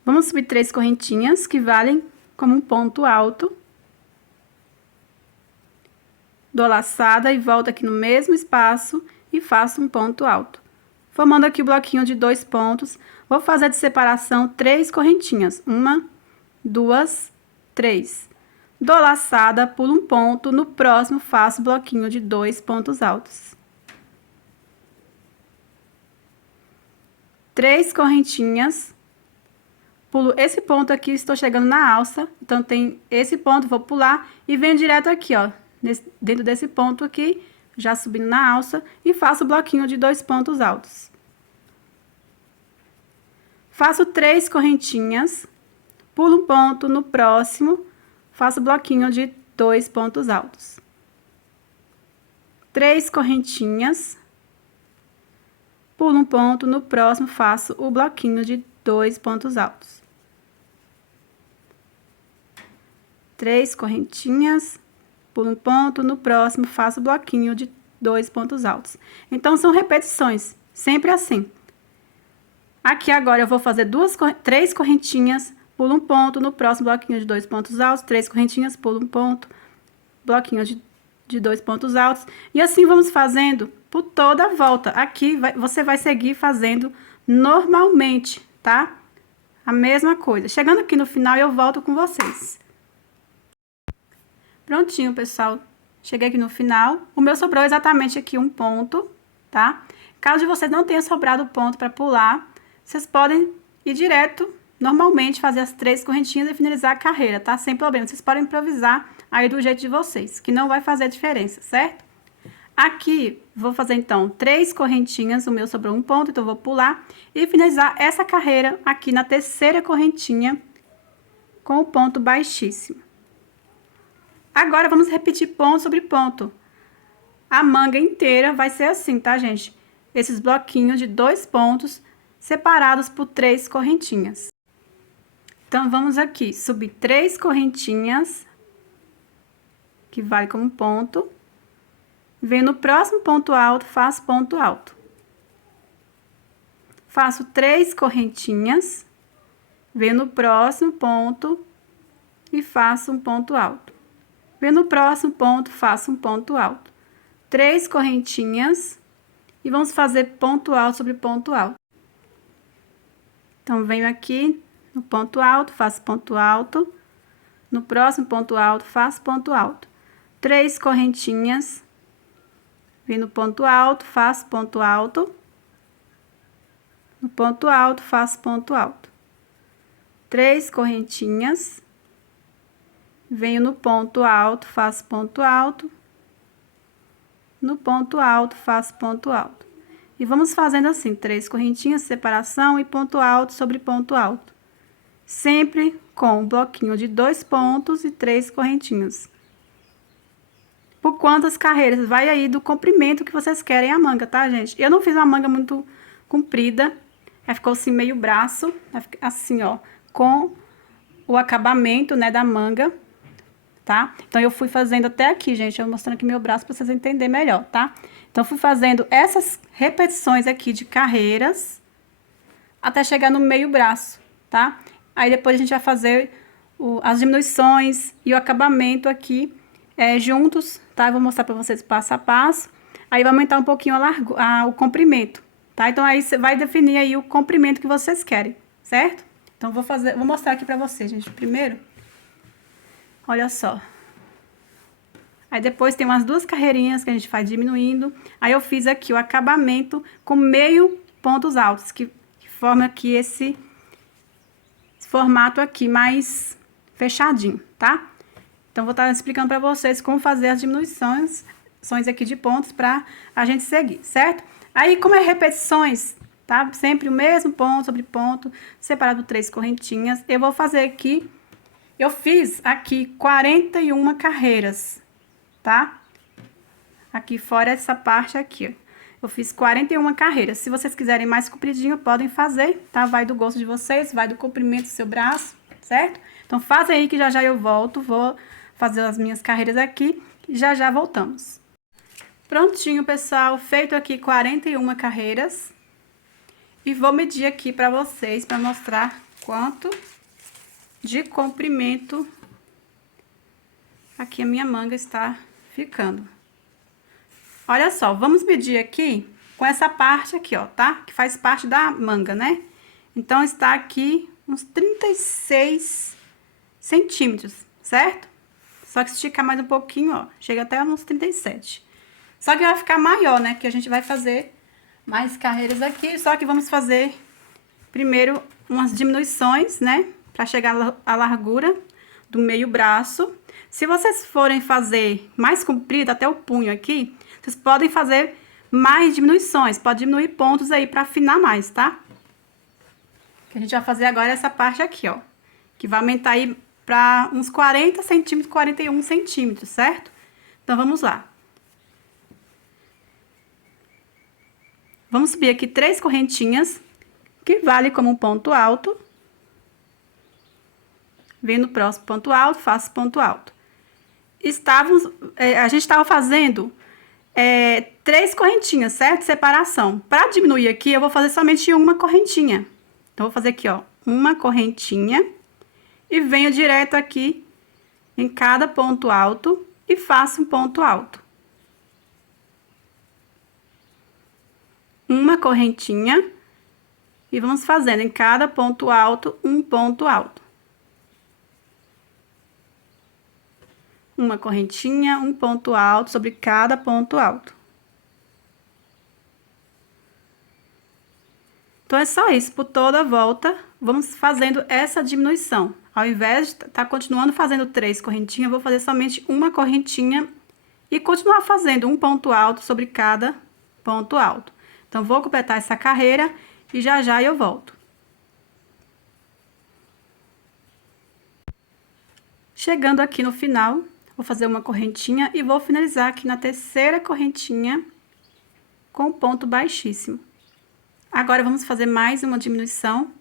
Vamos subir 3 correntinhas, que valem como um ponto alto. Dou a laçada e volto aqui no mesmo espaço e faço um ponto alto. Formando aqui o bloquinho de 2 pontos, vou fazer de separação 3 correntinhas. 1, 2, 3. Dou laçada, pulo um ponto, no próximo faço bloquinho de 2 pontos altos. 3 correntinhas, pulo esse ponto aqui, estou chegando na alça, então tem esse ponto, vou pular e venho direto aqui, ó, dentro desse ponto aqui, já subindo na alça, e faço o bloquinho de 2 pontos altos. Faço 3 correntinhas, pulo um ponto, no próximo, faço bloquinho de 2 pontos altos. 3 correntinhas, pulo um ponto, no próximo faço o bloquinho de 2 pontos altos. 3 correntinhas, pulo um ponto, no próximo faço o bloquinho de 2 pontos altos. Então, são repetições, sempre assim. Aqui agora eu vou fazer 3 correntinhas, pulo um ponto, no próximo bloquinho de 2 pontos altos, 3 correntinhas, pulo um ponto, bloquinho de 2 pontos altos. E assim vamos fazendo por toda a volta. Aqui você vai seguir fazendo normalmente, tá? A mesma coisa. Chegando aqui no final, eu volto com vocês. Prontinho, pessoal. Cheguei aqui no final. O meu sobrou exatamente aqui um ponto, tá? Caso vocês não tenha sobrado ponto para pular, vocês podem ir direto, normalmente, fazer as 3 correntinhas e finalizar a carreira, tá? Sem problema. Vocês podem improvisar aí do jeito de vocês, que não vai fazer diferença, certo? Aqui, vou fazer, então, 3 correntinhas, o meu sobrou um ponto, então vou pular e finalizar essa carreira aqui na terceira correntinha com o ponto baixíssimo. Agora, vamos repetir ponto sobre ponto. A manga inteira vai ser assim, tá, gente? Esses bloquinhos de 2 pontos separados por 3 correntinhas. Então, vamos aqui, subir 3 correntinhas, que vale como ponto. Venho no próximo ponto alto, faço ponto alto. Faço 3 correntinhas, venho no próximo ponto e faço um ponto alto. Venho no próximo ponto, faço um ponto alto. 3 correntinhas e vamos fazer ponto alto sobre ponto alto. Então, venho aqui no ponto alto, faço ponto alto. No próximo ponto alto, faço ponto alto. 3 correntinhas. Venho no ponto alto, faço ponto alto. No ponto alto, faço ponto alto. 3 correntinhas. Venho no ponto alto, faço ponto alto. No ponto alto, faço ponto alto. E vamos fazendo assim, 3 correntinhas, separação e ponto alto sobre ponto alto. Sempre com um bloquinho de 2 pontos e 3 correntinhas. Por quantas carreiras? Vai aí do comprimento que vocês querem a manga, tá, gente? Eu não fiz uma manga muito comprida, ela ficou assim meio braço, assim, ó, com o acabamento, né, da manga, tá? Então, eu fui fazendo até aqui, gente, eu mostrando aqui meu braço pra vocês entenderem melhor, tá? Então, fui fazendo essas repetições aqui de carreiras até chegar no meio braço, tá? Aí, depois a gente vai fazer as diminuições e o acabamento aqui juntos, tá? Eu vou mostrar pra vocês passo a passo. Aí, vai aumentar um pouquinho o comprimento, tá? Então, aí, você vai definir aí o comprimento que vocês querem, certo? Então, vou mostrar aqui pra vocês, gente, primeiro. Olha só. Aí, depois tem umas 2 carreirinhas que a gente faz diminuindo. Aí, eu fiz aqui o acabamento com meio pontos altos, que forma aqui esse formato aqui mais fechadinho, tá? Então, vou estar explicando pra vocês como fazer as diminuições aqui de pontos pra a gente seguir, certo? Aí, como é repetições, tá? Sempre o mesmo ponto sobre ponto, separado por 3 correntinhas. Eu vou fazer aqui, eu fiz aqui 41 carreiras, tá? Aqui fora essa parte aqui, ó. Eu fiz 41 carreiras. Se vocês quiserem mais compridinho, podem fazer, tá? Vai do gosto de vocês, vai do comprimento do seu braço, certo? Então, fazem aí que já já eu volto, vou fazer as minhas carreiras aqui e já já voltamos. Prontinho, pessoal, feito aqui 41 carreiras. E vou medir aqui pra vocês, pra mostrar quanto de comprimento aqui a minha manga está ficando. Olha só, vamos medir aqui com essa parte aqui, ó, tá? Que faz parte da manga, né? Então, está aqui uns 36 centímetros, certo? Só que esticar mais um pouquinho, ó, chega até uns 37. Só que vai ficar maior, né? Que a gente vai fazer mais carreiras aqui, só que vamos fazer primeiro umas diminuições, né? Pra chegar à largura do meio braço. Se vocês forem fazer mais comprido, até o punho aqui, vocês podem fazer mais diminuições, pode diminuir pontos aí pra afinar mais, tá? O que a gente vai fazer agora é essa parte aqui, ó, que vai aumentar aí pra uns 40 centímetros, 41 centímetros, certo? Então, vamos lá. Vamos subir aqui 3 correntinhas, que vale como um ponto alto. Vem no próximo ponto alto, faço ponto alto. A gente estava fazendo 3 correntinhas, certo? Separação. Para diminuir aqui, eu vou fazer somente uma correntinha. Então, vou fazer aqui, ó, uma correntinha e venho direto aqui em cada ponto alto e faço um ponto alto. Uma correntinha e vamos fazendo em cada ponto alto um ponto alto. Uma correntinha, um ponto alto sobre cada ponto alto. Então, é só isso, por toda a volta, vamos fazendo essa diminuição. Ao invés de estar continuando fazendo 3 correntinhas, eu vou fazer somente uma correntinha e continuar fazendo um ponto alto sobre cada ponto alto. Então, vou completar essa carreira e já já eu volto. Chegando aqui no final, vou fazer uma correntinha e vou finalizar aqui na terceira correntinha com ponto baixíssimo. Agora, vamos fazer mais uma diminuição.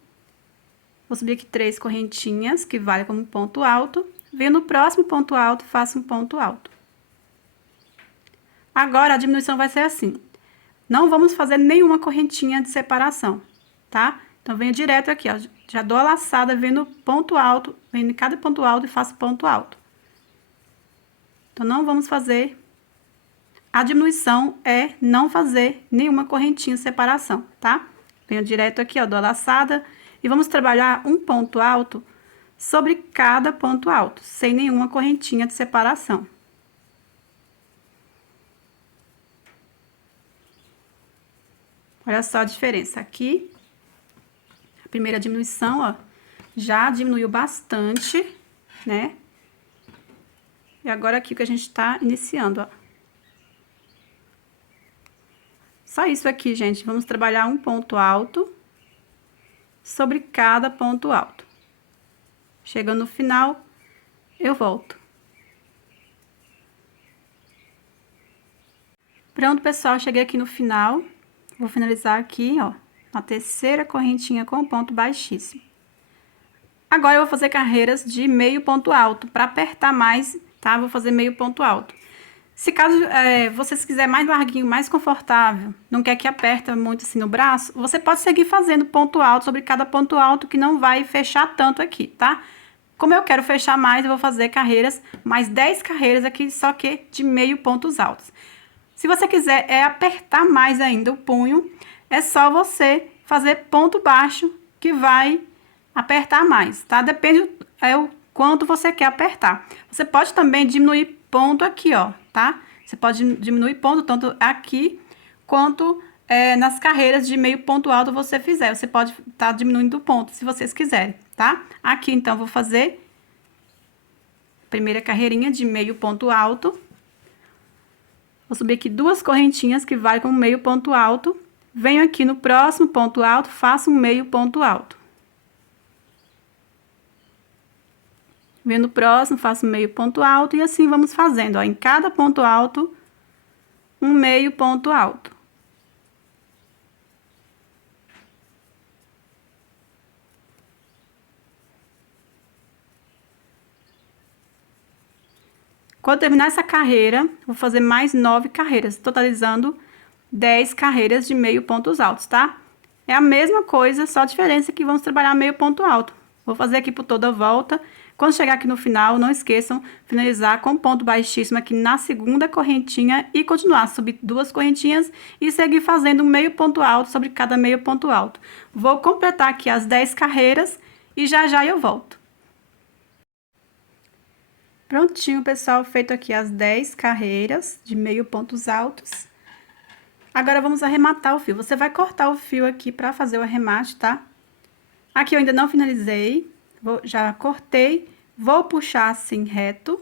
Vou subir aqui 3 correntinhas, que vale como ponto alto. Venho no próximo ponto alto, faço um ponto alto. Agora, a diminuição vai ser assim. Não vamos fazer nenhuma correntinha de separação, tá? Então, venho direto aqui, ó. Já dou a laçada, venho no ponto alto, venho em cada ponto alto e faço ponto alto. Então, não vamos fazer... A diminuição é não fazer nenhuma correntinha de separação, tá? Venho direto aqui, ó, dou a laçada e vamos trabalhar um ponto alto sobre cada ponto alto, sem nenhuma correntinha de separação. Olha só a diferença aqui. A primeira diminuição, ó, já diminuiu bastante, né? E agora aqui que a gente tá iniciando, ó. Só isso aqui, gente. Vamos trabalhar um ponto alto sobre cada ponto alto. Chegando no final, eu volto. Pronto, pessoal, cheguei aqui no final. Vou finalizar aqui, ó, na terceira correntinha com ponto baixíssimo. Agora, eu vou fazer carreiras de meio ponto alto, para apertar mais, tá? Vou fazer meio ponto alto. Se caso vocês quiserem mais larguinho, mais confortável, não quer que aperta muito assim no braço, você pode seguir fazendo ponto alto sobre cada ponto alto, que não vai fechar tanto aqui, tá? Como eu quero fechar mais, eu vou fazer carreiras, mais 10 carreiras aqui, só que de meio pontos altos. Se você quiser apertar mais ainda o punho, é só você fazer ponto baixo, que vai apertar mais, tá? Depende o quanto você quer apertar. Você pode também diminuir ponto aqui, ó, tá? Você pode diminuir ponto tanto aqui quanto nas carreiras de meio ponto alto você fizer. Você pode estar diminuindo o ponto, se vocês quiserem, tá? Aqui, então, vou fazer a primeira carreirinha de meio ponto alto. Vou subir aqui 2 correntinhas, que vale como meio ponto alto. Venho aqui no próximo ponto alto, faço um meio ponto alto. Venho no próximo, faço meio ponto alto e assim vamos fazendo, ó, em cada ponto alto, um meio ponto alto. Quando terminar essa carreira, vou fazer mais 9 carreiras, totalizando 10 carreiras de meio pontos altos, tá? É a mesma coisa, só a diferença que vamos trabalhar meio ponto alto. Vou fazer aqui por toda a volta. Quando chegar aqui no final, não esqueçam, finalizar com ponto baixíssimo aqui na segunda correntinha e continuar, subir 2 correntinhas e seguir fazendo meio ponto alto sobre cada meio ponto alto. Vou completar aqui as 10 carreiras e já já eu volto. Prontinho, pessoal, feito aqui as 10 carreiras de meio pontos altos. Agora, vamos arrematar o fio. Você vai cortar o fio aqui pra fazer o arremate, tá? Aqui eu ainda não finalizei, já cortei, vou puxar assim reto.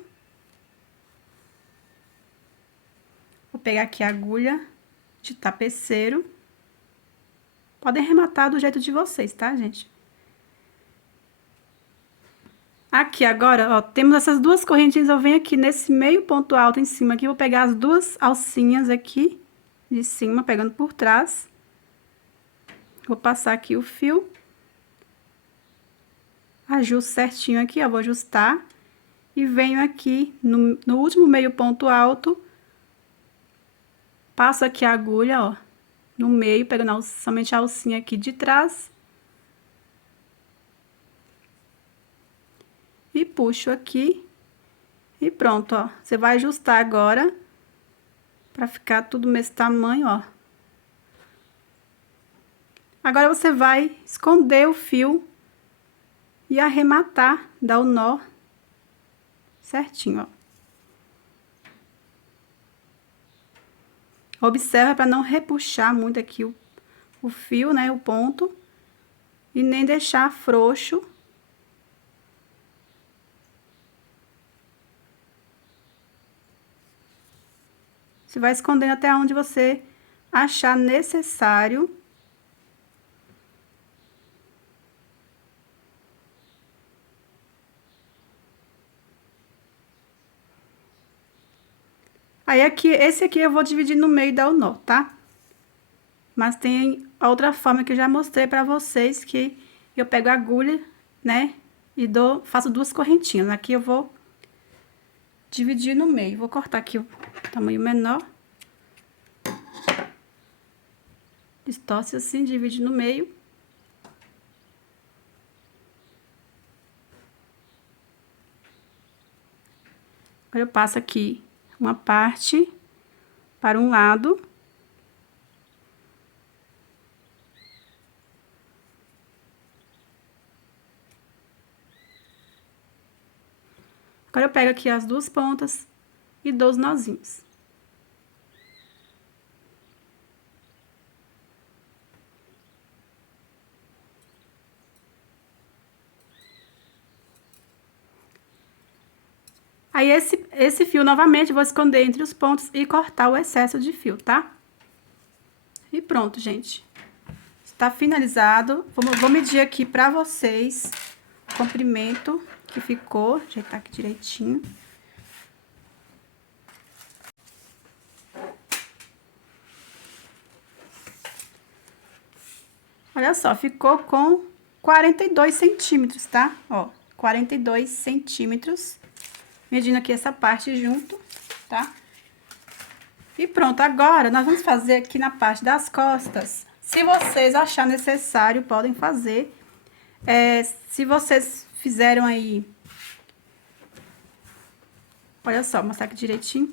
Vou pegar aqui a agulha de tapeceiro. Podem arrematar do jeito de vocês, tá, gente? Aqui agora, ó, temos essas duas correntinhas, eu venho aqui nesse meio ponto alto em cima aqui, vou pegar as duas alcinhas aqui de cima, pegando por trás. Vou passar aqui o fio. Ajusto certinho aqui, ó, vou ajustar. E venho aqui no último meio ponto alto. Passo aqui a agulha, ó, no meio, pegando somente a alcinha aqui de trás. E puxo aqui. E pronto, ó. Você vai ajustar agora, pra ficar tudo mesmo tamanho, ó. Agora, você vai esconder o fio e arrematar, dar o nó certinho, ó. Observa para não repuxar muito aqui o fio, né, o ponto, e nem deixar frouxo. Você vai escondendo até onde você achar necessário. Aí, aqui, esse aqui eu vou dividir no meio e dar o nó, tá? Mas tem a outra forma que eu já mostrei pra vocês, que eu pego a agulha, né? E faço duas correntinhas. Aqui eu vou dividir no meio. Vou cortar aqui o tamanho menor. Distorce assim, divide no meio. Agora, eu passo aqui uma parte para um lado. Agora, eu pego aqui as duas pontas e dou os nozinhos. Aí, esse fio, novamente, eu vou esconder entre os pontos e cortar o excesso de fio, tá? E pronto, gente. Está finalizado. Vou medir aqui pra vocês o comprimento que ficou. Ajeitar aqui direitinho. Olha só, ficou com 42 centímetros, tá? Ó, 42 centímetros. Medindo aqui essa parte junto, tá? E pronto, agora nós vamos fazer aqui na parte das costas. Se vocês acharem necessário, podem fazer. Se vocês fizeram aí... Olha só, vou mostrar aqui direitinho.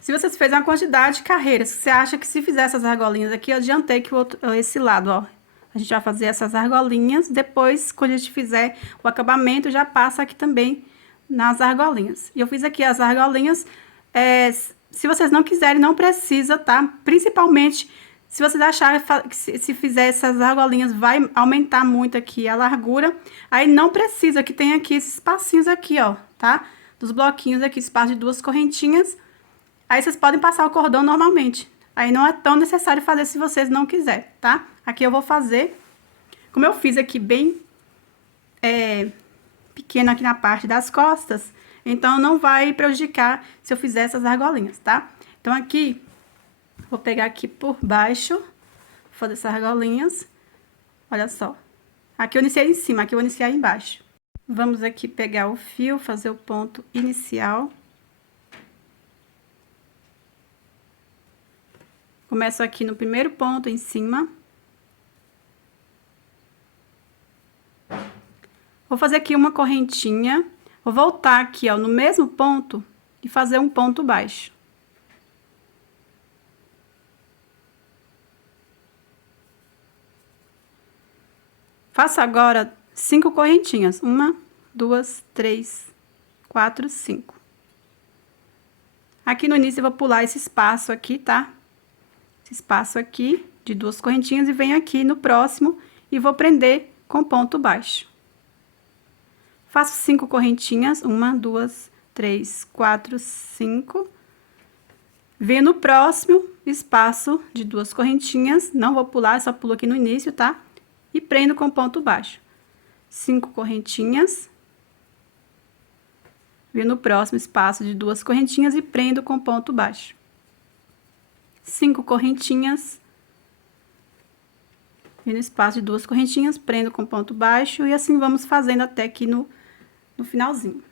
Se vocês fizerem uma quantidade de carreiras, você acha que se fizer essas argolinhas aqui, eu adiantei que esse lado, ó. A gente vai fazer essas argolinhas, depois, quando a gente fizer o acabamento, já passa aqui também nas argolinhas. E eu fiz aqui as argolinhas, se vocês não quiserem, não precisa, tá? Principalmente, se vocês acharem que se fizer essas argolinhas, vai aumentar muito aqui a largura, aí não precisa, que tem aqui esses espacinhos aqui, ó, tá? Dos bloquinhos aqui, espaço de duas correntinhas, aí vocês podem passar o cordão normalmente. Aí não é tão necessário fazer se vocês não quiserem, tá? Aqui eu vou fazer, como eu fiz aqui bem pequeno aqui na parte das costas, então não vai prejudicar se eu fizer essas argolinhas, tá? Então, aqui, vou pegar aqui por baixo, vou fazer essas argolinhas, olha só. Aqui eu iniciei em cima, aqui eu vou iniciar embaixo. Vamos aqui pegar o fio, fazer o ponto inicial. Começo aqui no primeiro ponto em cima. Vou fazer aqui uma correntinha, vou voltar aqui, ó, no mesmo ponto e fazer um ponto baixo. Faço agora 5 correntinhas, 1, 2, 3, 4, 5. Aqui no início eu vou pular esse espaço aqui, tá? Esse espaço aqui de 2 correntinhas e venho aqui no próximo e vou prender com ponto baixo. Faço 5 correntinhas, 1, 2, 3, 4, 5. Venho no próximo espaço de 2 correntinhas, não vou pular, só pulo aqui no início, tá? E prendo com ponto baixo. 5 correntinhas. Venho no próximo espaço de 2 correntinhas e prendo com ponto baixo. 5 correntinhas. Venho no espaço de 2 correntinhas, prendo com ponto baixo e assim vamos fazendo até aqui no finalzinho.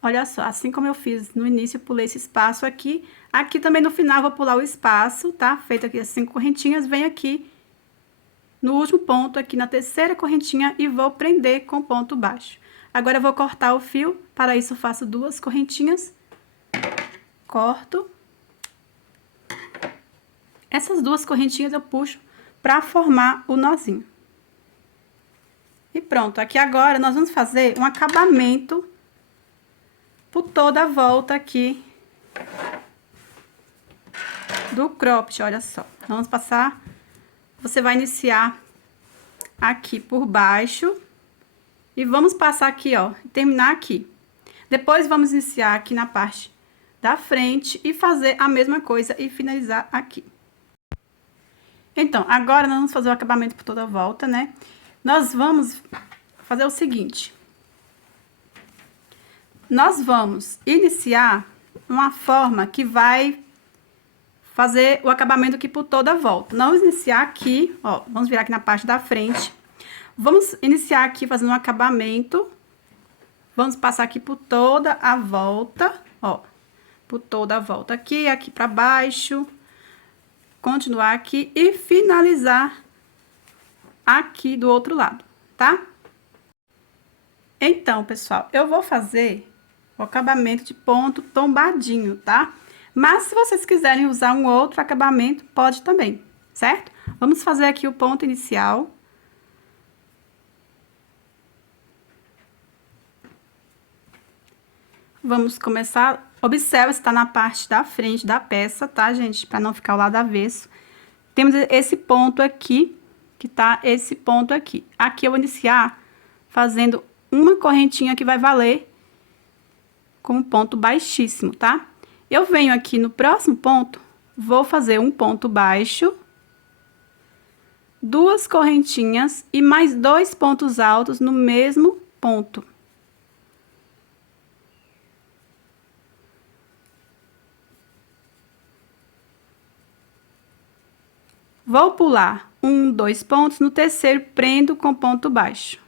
Olha só, assim como eu fiz no início, eu pulei esse espaço aqui. Aqui também no final eu vou pular o espaço, tá? Feito aqui as 5 correntinhas, venho aqui no último ponto, aqui na terceira correntinha e vou prender com ponto baixo. Agora eu vou cortar o fio, para isso eu faço 2 correntinhas, corto. Essas 2 correntinhas eu puxo para formar o nozinho. E pronto, aqui agora nós vamos fazer um acabamento por toda a volta aqui do cropped, olha só. Vamos passar, você vai iniciar aqui por baixo. E vamos passar aqui, ó, e terminar aqui. Depois, vamos iniciar aqui na parte da frente e fazer a mesma coisa e finalizar aqui. Então, agora nós vamos fazer o acabamento por toda a volta, né? Nós vamos fazer o seguinte. Nós vamos iniciar uma forma que vai fazer o acabamento aqui por toda a volta. Nós vamos iniciar aqui, ó, vamos virar aqui na parte da frente. Vamos iniciar aqui fazendo um acabamento. Vamos passar aqui por toda a volta, ó. Por toda a volta aqui, aqui pra baixo. Continuar aqui e finalizar aqui do outro lado, tá? Então, pessoal, eu vou fazer o acabamento de ponto tombadinho, tá? Mas se vocês quiserem usar um outro acabamento, pode também, certo? Vamos fazer aqui o ponto inicial. Vamos começar, observa se tá na parte da frente da peça, tá, gente? Pra não ficar o lado avesso. Temos esse ponto aqui, que tá esse ponto aqui. Aqui eu vou iniciar fazendo uma correntinha que vai valer com um ponto baixíssimo, tá? Eu venho aqui no próximo ponto, vou fazer um ponto baixo, 2 correntinhas e mais 2 pontos altos no mesmo ponto. Vou pular 1, 2 pontos, no terceiro prendo com ponto baixo.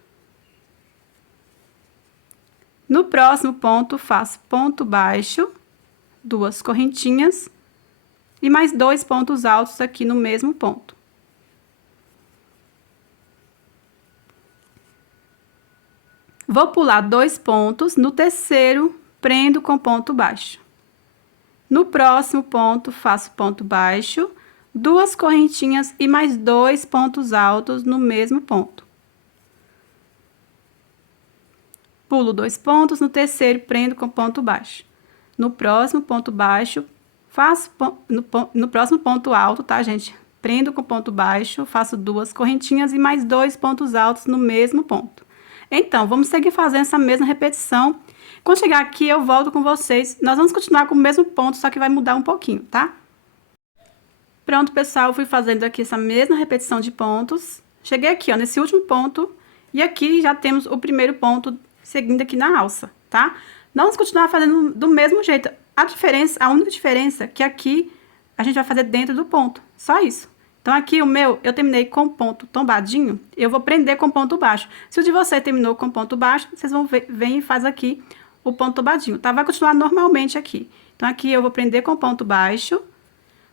No próximo ponto, faço ponto baixo, 2 correntinhas e mais 2 pontos altos aqui no mesmo ponto. Vou pular 2 pontos, no terceiro prendo com ponto baixo. No próximo ponto, faço ponto baixo, 2 correntinhas e mais 2 pontos altos no mesmo ponto. Pulo 2 pontos, no terceiro prendo com ponto baixo. No próximo ponto baixo, faço no próximo ponto alto, tá, gente? Prendo com ponto baixo, faço 2 correntinhas e mais 2 pontos altos no mesmo ponto. Então, vamos seguir fazendo essa mesma repetição. Quando chegar aqui, eu volto com vocês. Nós vamos continuar com o mesmo ponto, só que vai mudar um pouquinho, tá? Pronto, pessoal, fui fazendo aqui essa mesma repetição de pontos. Cheguei aqui, ó, nesse último ponto. E aqui já temos o primeiro ponto seguindo aqui na alça, tá? Nós vamos continuar fazendo do mesmo jeito. A única diferença é que aqui a gente vai fazer dentro do ponto. Só isso. Então, aqui o meu, eu terminei com ponto tombadinho, eu vou prender com ponto baixo. Se o de você terminou com ponto baixo, vocês vão ver, vem e faz aqui o ponto tombadinho, tá? Vai continuar normalmente aqui. Então, aqui eu vou prender com ponto baixo.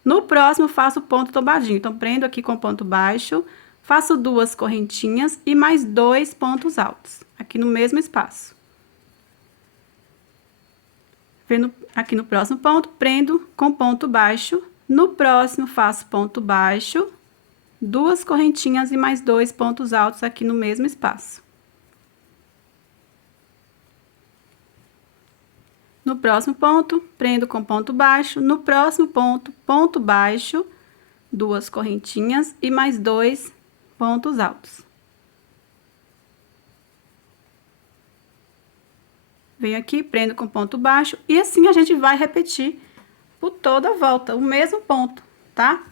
No próximo, faço ponto tombadinho. Então, prendo aqui com ponto baixo, faço 2 correntinhas e mais 2 pontos altos, aqui no mesmo espaço. Vendo aqui no próximo ponto, prendo com ponto baixo. No próximo, faço ponto baixo, 2 correntinhas e mais 2 pontos altos aqui no mesmo espaço. No próximo ponto, prendo com ponto baixo. No próximo ponto, ponto baixo, 2 correntinhas e mais 2 pontos altos. Venho aqui, prendo com ponto baixo e assim a gente vai repetir por toda a volta, o mesmo ponto, tá?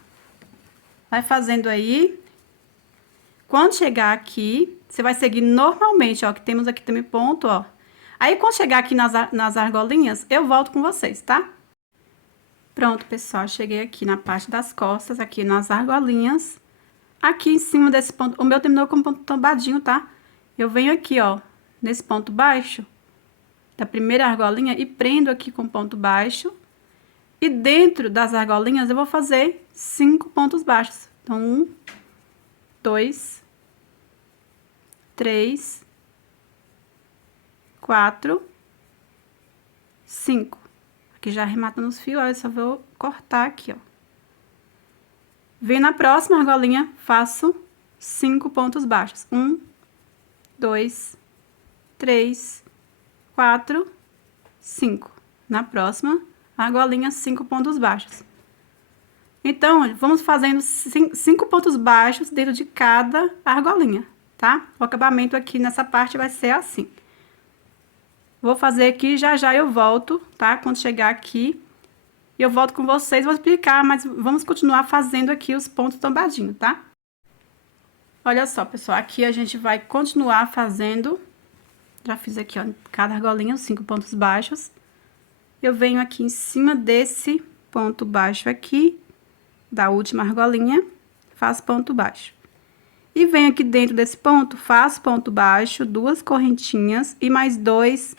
Vai fazendo aí. Quando chegar aqui, você vai seguir normalmente, ó, que temos aqui também ponto, ó. Aí, quando chegar aqui nas argolinhas, eu volto com vocês, tá? Pronto, pessoal, cheguei aqui na parte das costas, aqui nas argolinhas. Aqui em cima desse ponto, o meu terminou com ponto tombadinho, tá? Eu venho aqui, ó, nesse ponto baixo da primeira argolinha e prendo aqui com ponto baixo. E dentro das argolinhas eu vou fazer 5 pontos baixos. Então, 1, 2, 3, 4, 5. Aqui já arrematando os fios, ó, eu só vou cortar aqui, ó. Venho na próxima argolinha, faço 5 pontos baixos. 1, 2, 3, 4, 5. Na próxima argolinha, 5 pontos baixos. Então, vamos fazendo 5 pontos baixos dentro de cada argolinha, tá? O acabamento aqui nessa parte vai ser assim. Vou fazer aqui, já já eu volto, tá? Quando chegar aqui, eu volto com vocês, vou explicar, mas vamos continuar fazendo aqui os pontos tombadinhos, tá? Olha só, pessoal, aqui a gente vai continuar fazendo. Já fiz aqui, ó, cada argolinha, os 5 pontos baixos. Eu venho aqui em cima desse ponto baixo aqui, da última argolinha, faço ponto baixo. E venho aqui dentro desse ponto, faço ponto baixo, 2 correntinhas e mais 2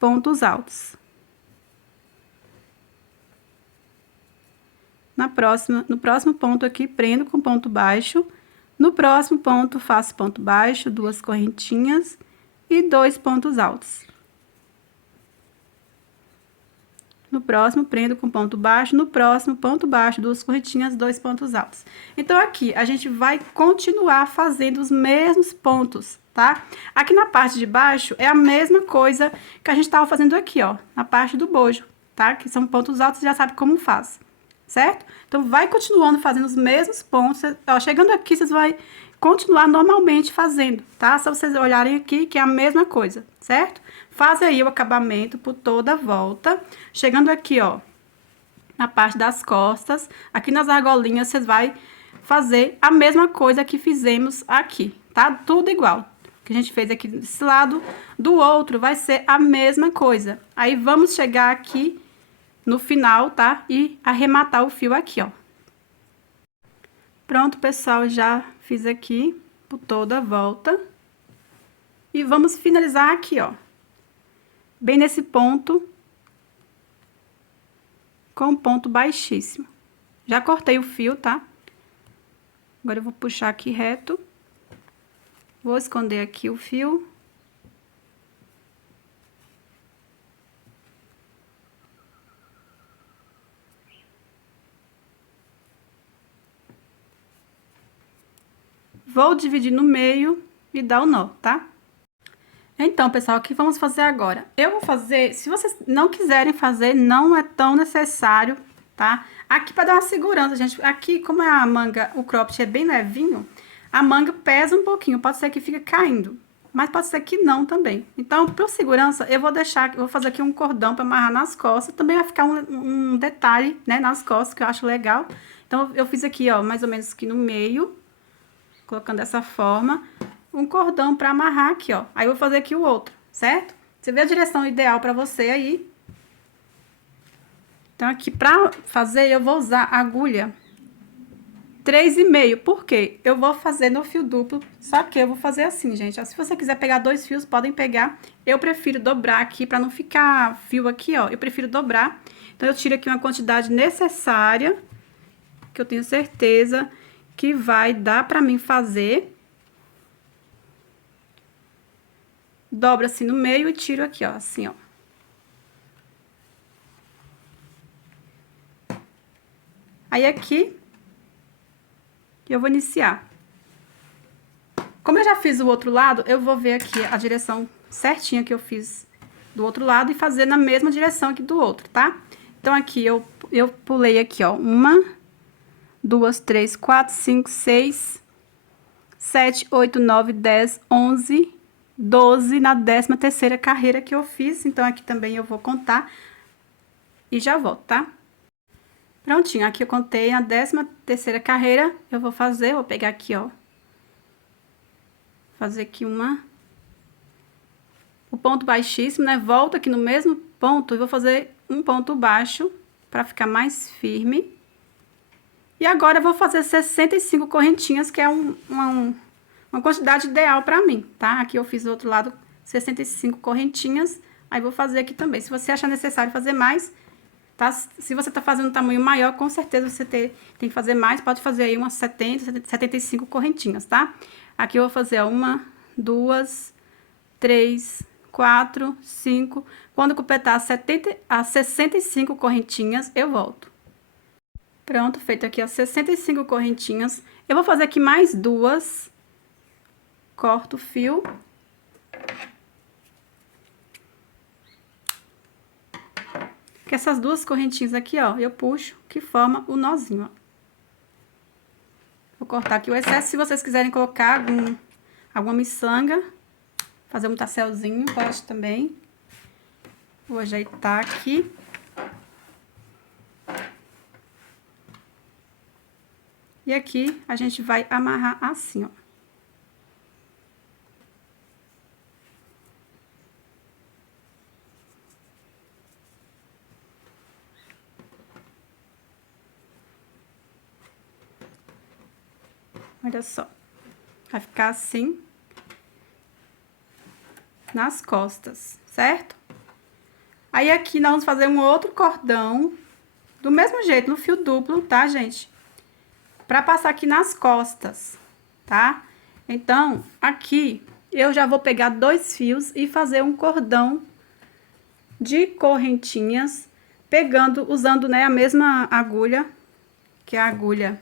pontos altos. No próximo ponto aqui, prendo com ponto baixo. No próximo ponto, faço ponto baixo, 2 correntinhas e 2 pontos altos. No próximo, prendo com ponto baixo. No próximo, ponto baixo, 2 correntinhas, 2 pontos altos. Então, aqui, a gente vai continuar fazendo os mesmos pontos, tá? Aqui na parte de baixo, é a mesma coisa que a gente tava fazendo aqui, ó, na parte do bojo, tá? Que são pontos altos, já sabe como faz, certo? Então, vai continuando fazendo os mesmos pontos. Ó, chegando aqui, vocês vão continuar normalmente fazendo, tá? Só vocês olharem aqui, que é a mesma coisa, certo? Faz aí o acabamento por toda a volta. Chegando aqui, ó, na parte das costas, aqui nas argolinhas, vocês vai fazer a mesma coisa que fizemos aqui, tá? Tudo igual. Que a gente fez aqui desse lado, do outro vai ser a mesma coisa. Aí, vamos chegar aqui no final, tá? E arrematar o fio aqui, ó. Pronto, pessoal, já fiz aqui por toda a volta. E vamos finalizar aqui, ó. Bem nesse ponto, com ponto baixíssimo. Já cortei o fio, tá? Agora eu vou puxar aqui reto. Vou esconder aqui o fio. Vou dividir no meio e dar o nó, tá? Então, pessoal, o que vamos fazer agora? Eu vou fazer, se vocês não quiserem fazer, não é tão necessário, tá? Aqui para dar uma segurança, gente, aqui como é a manga, o cropped é bem levinho, a manga pesa um pouquinho, pode ser que fique caindo, mas pode ser que não também. Então, por segurança, eu vou fazer aqui um cordão para amarrar nas costas, também vai ficar um detalhe, né, nas costas, que eu acho legal. Então, eu fiz aqui, ó, mais ou menos aqui no meio, colocando dessa forma, um cordão para amarrar aqui, ó. Aí, eu vou fazer aqui o outro, certo? Você vê a direção ideal para você aí. Então, aqui pra fazer, eu vou usar agulha 3,5. Por quê? Eu vou fazer no fio duplo, só que eu vou fazer assim, gente. Ó, se você quiser pegar 2 fios, podem pegar. Eu prefiro dobrar aqui, pra não ficar fio aqui, ó. Eu prefiro dobrar. Então, eu tiro aqui uma quantidade necessária, que eu tenho certeza que vai dar pra mim fazer. Dobro assim no meio e tiro aqui, ó, assim, ó. Aí, aqui, eu vou iniciar. Como eu já fiz o outro lado, eu vou ver aqui a direção certinha que eu fiz do outro lado e fazer na mesma direção aqui do outro, tá? Então, aqui, eu pulei aqui, ó, 1, 2, 3, 4, 5, 6, 7, 8, 9, 10, 11, 12 na 13ª carreira que eu fiz. Então, aqui também eu vou contar e já volto, tá? Prontinho, aqui eu contei a 13ª carreira, eu vou fazer, vou pegar aqui, ó. Fazer aqui o ponto baixíssimo, né? Volto aqui no mesmo ponto e vou fazer um ponto baixo pra ficar mais firme. E agora eu vou fazer 65 correntinhas, que é uma quantidade ideal pra mim, tá? Aqui eu fiz do outro lado 65 correntinhas, aí vou fazer aqui também. Se você achar necessário fazer mais, tá? Se você tá fazendo um tamanho maior, com certeza você tem que fazer mais, pode fazer aí umas 75 correntinhas, tá? Aqui eu vou fazer, ó, 1, 2, 3, 4, 5. Quando completar as 65 correntinhas, eu volto. Pronto, feito aqui as 65 correntinhas. Eu vou fazer aqui mais 2. Corto o fio. Que essas 2 correntinhas aqui, ó, eu puxo, que forma o nozinho, ó. Vou cortar aqui o excesso. Se vocês quiserem colocar alguma miçanga, fazer um tasselzinho, pode também. Vou ajeitar aqui. E aqui a gente vai amarrar assim, ó. Olha só. Vai ficar assim nas costas, certo? Aí aqui nós vamos fazer um outro cordão do mesmo jeito, no fio duplo, tá, gente? Pra passar aqui nas costas, tá? Então, aqui eu já vou pegar 2 fios e fazer um cordão de correntinhas, usando, né, a mesma agulha, que é a agulha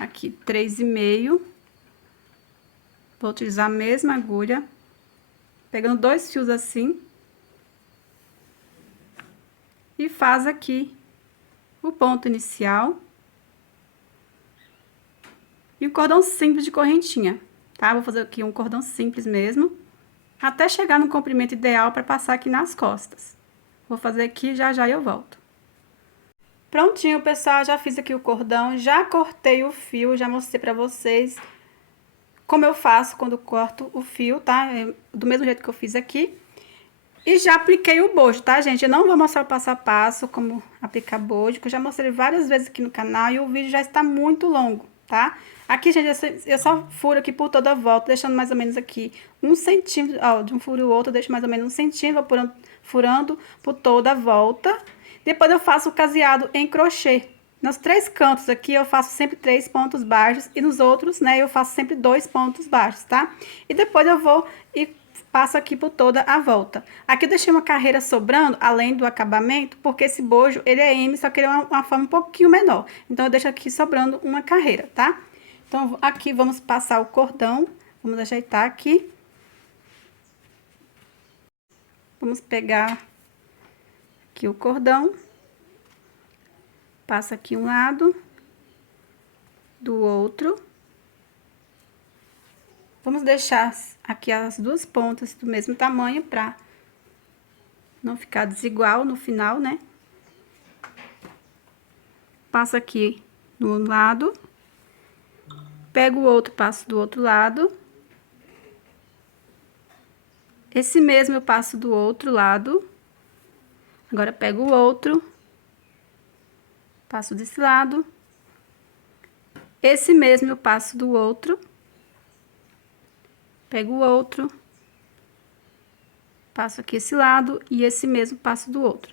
aqui 3,5. Vou utilizar a mesma agulha, pegando 2 fios assim. E faz aqui o ponto inicial. E o cordão simples de correntinha, tá? Vou fazer aqui um cordão simples mesmo, até chegar no comprimento ideal para passar aqui nas costas. Vou fazer aqui, já já eu volto. Prontinho, pessoal, já fiz aqui o cordão, já cortei o fio, já mostrei pra vocês como eu faço quando corto o fio, tá? Do mesmo jeito que eu fiz aqui. E já apliquei o bojo, tá, gente? Eu não vou mostrar o passo a passo como aplicar bojo, que eu já mostrei várias vezes aqui no canal e o vídeo já está muito longo, tá? Aqui, gente, eu só furo aqui por toda a volta, deixando mais ou menos aqui 1 centímetro, ó, de um furo e o outro, eu deixo mais ou menos 1 centímetro, vou furando por toda a volta. Depois eu faço o caseado em crochê. Nos 3 cantos aqui eu faço sempre 3 pontos baixos e nos outros, né, eu faço sempre 2 pontos baixos, tá? E depois eu vou e passo aqui por toda a volta. Aqui eu deixei uma carreira sobrando, além do acabamento, porque esse bojo, ele é M, só que ele é uma forma um pouquinho menor. Então, eu deixo aqui sobrando uma carreira, tá? Então, aqui vamos passar o cordão, vamos ajeitar aqui. Vamos pegar aqui o cordão, passa aqui um lado, do outro. Vamos deixar aqui as 2 pontas do mesmo tamanho pra não ficar desigual no final, né? Passo aqui no lado, pego o outro, passo do outro lado. Esse mesmo eu passo do outro lado. Agora, pego o outro, passo desse lado. Esse mesmo eu passo do outro. Pego o outro, passo aqui esse lado e esse mesmo passo do outro.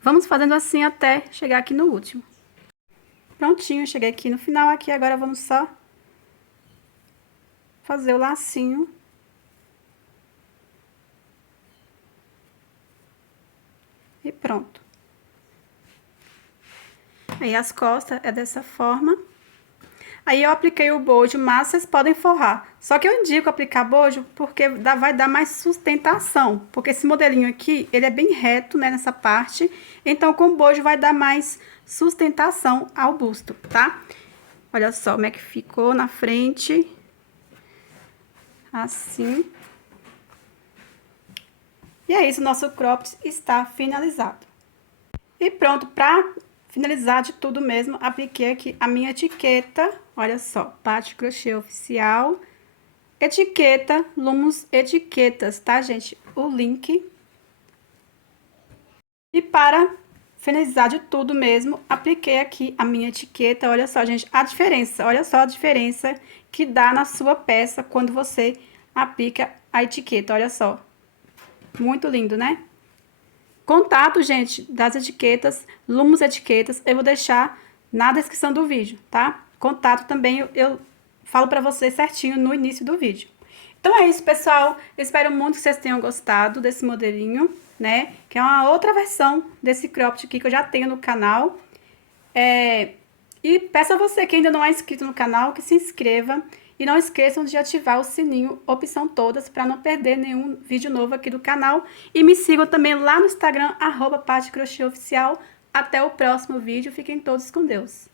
Vamos fazendo assim até chegar aqui no último. Prontinho, cheguei aqui no final, aqui agora vamos só fazer o lacinho. E pronto. Aí as costas é dessa forma. Aí eu apliquei o bojo, mas vocês podem forrar. Só que eu indico aplicar bojo porque vai dar mais sustentação. Porque esse modelinho aqui, ele é bem reto, né, nessa parte. Então, com bojo vai dar mais sustentação ao busto, tá? Olha só como é que ficou na frente. Assim. E é isso, nosso cropped está finalizado. E pronto, pra finalizar de tudo mesmo, apliquei aqui a minha etiqueta. Olha só, Paty Crochê Oficial. Etiqueta, Lumos Etiquetas, tá, gente? O link. E para finalizar de tudo mesmo, apliquei aqui a minha etiqueta. Olha só, gente, a diferença. Olha só a diferença que dá na sua peça quando você aplica a etiqueta. Olha só. Muito lindo, né? Contato, gente, das etiquetas, Lumos Etiquetas, eu vou deixar na descrição do vídeo, tá? Contato também eu falo pra vocês certinho no início do vídeo. Então é isso, pessoal. Eu espero muito que vocês tenham gostado desse modelinho, né? Que é uma outra versão desse cropped aqui que eu já tenho no canal. E peço a você que ainda não é inscrito no canal, que se inscreva. E não esqueçam de ativar o sininho, opção todas, para não perder nenhum vídeo novo aqui do canal. E me sigam também lá no Instagram, @PatyCrochêOficial. Até o próximo vídeo. Fiquem todos com Deus.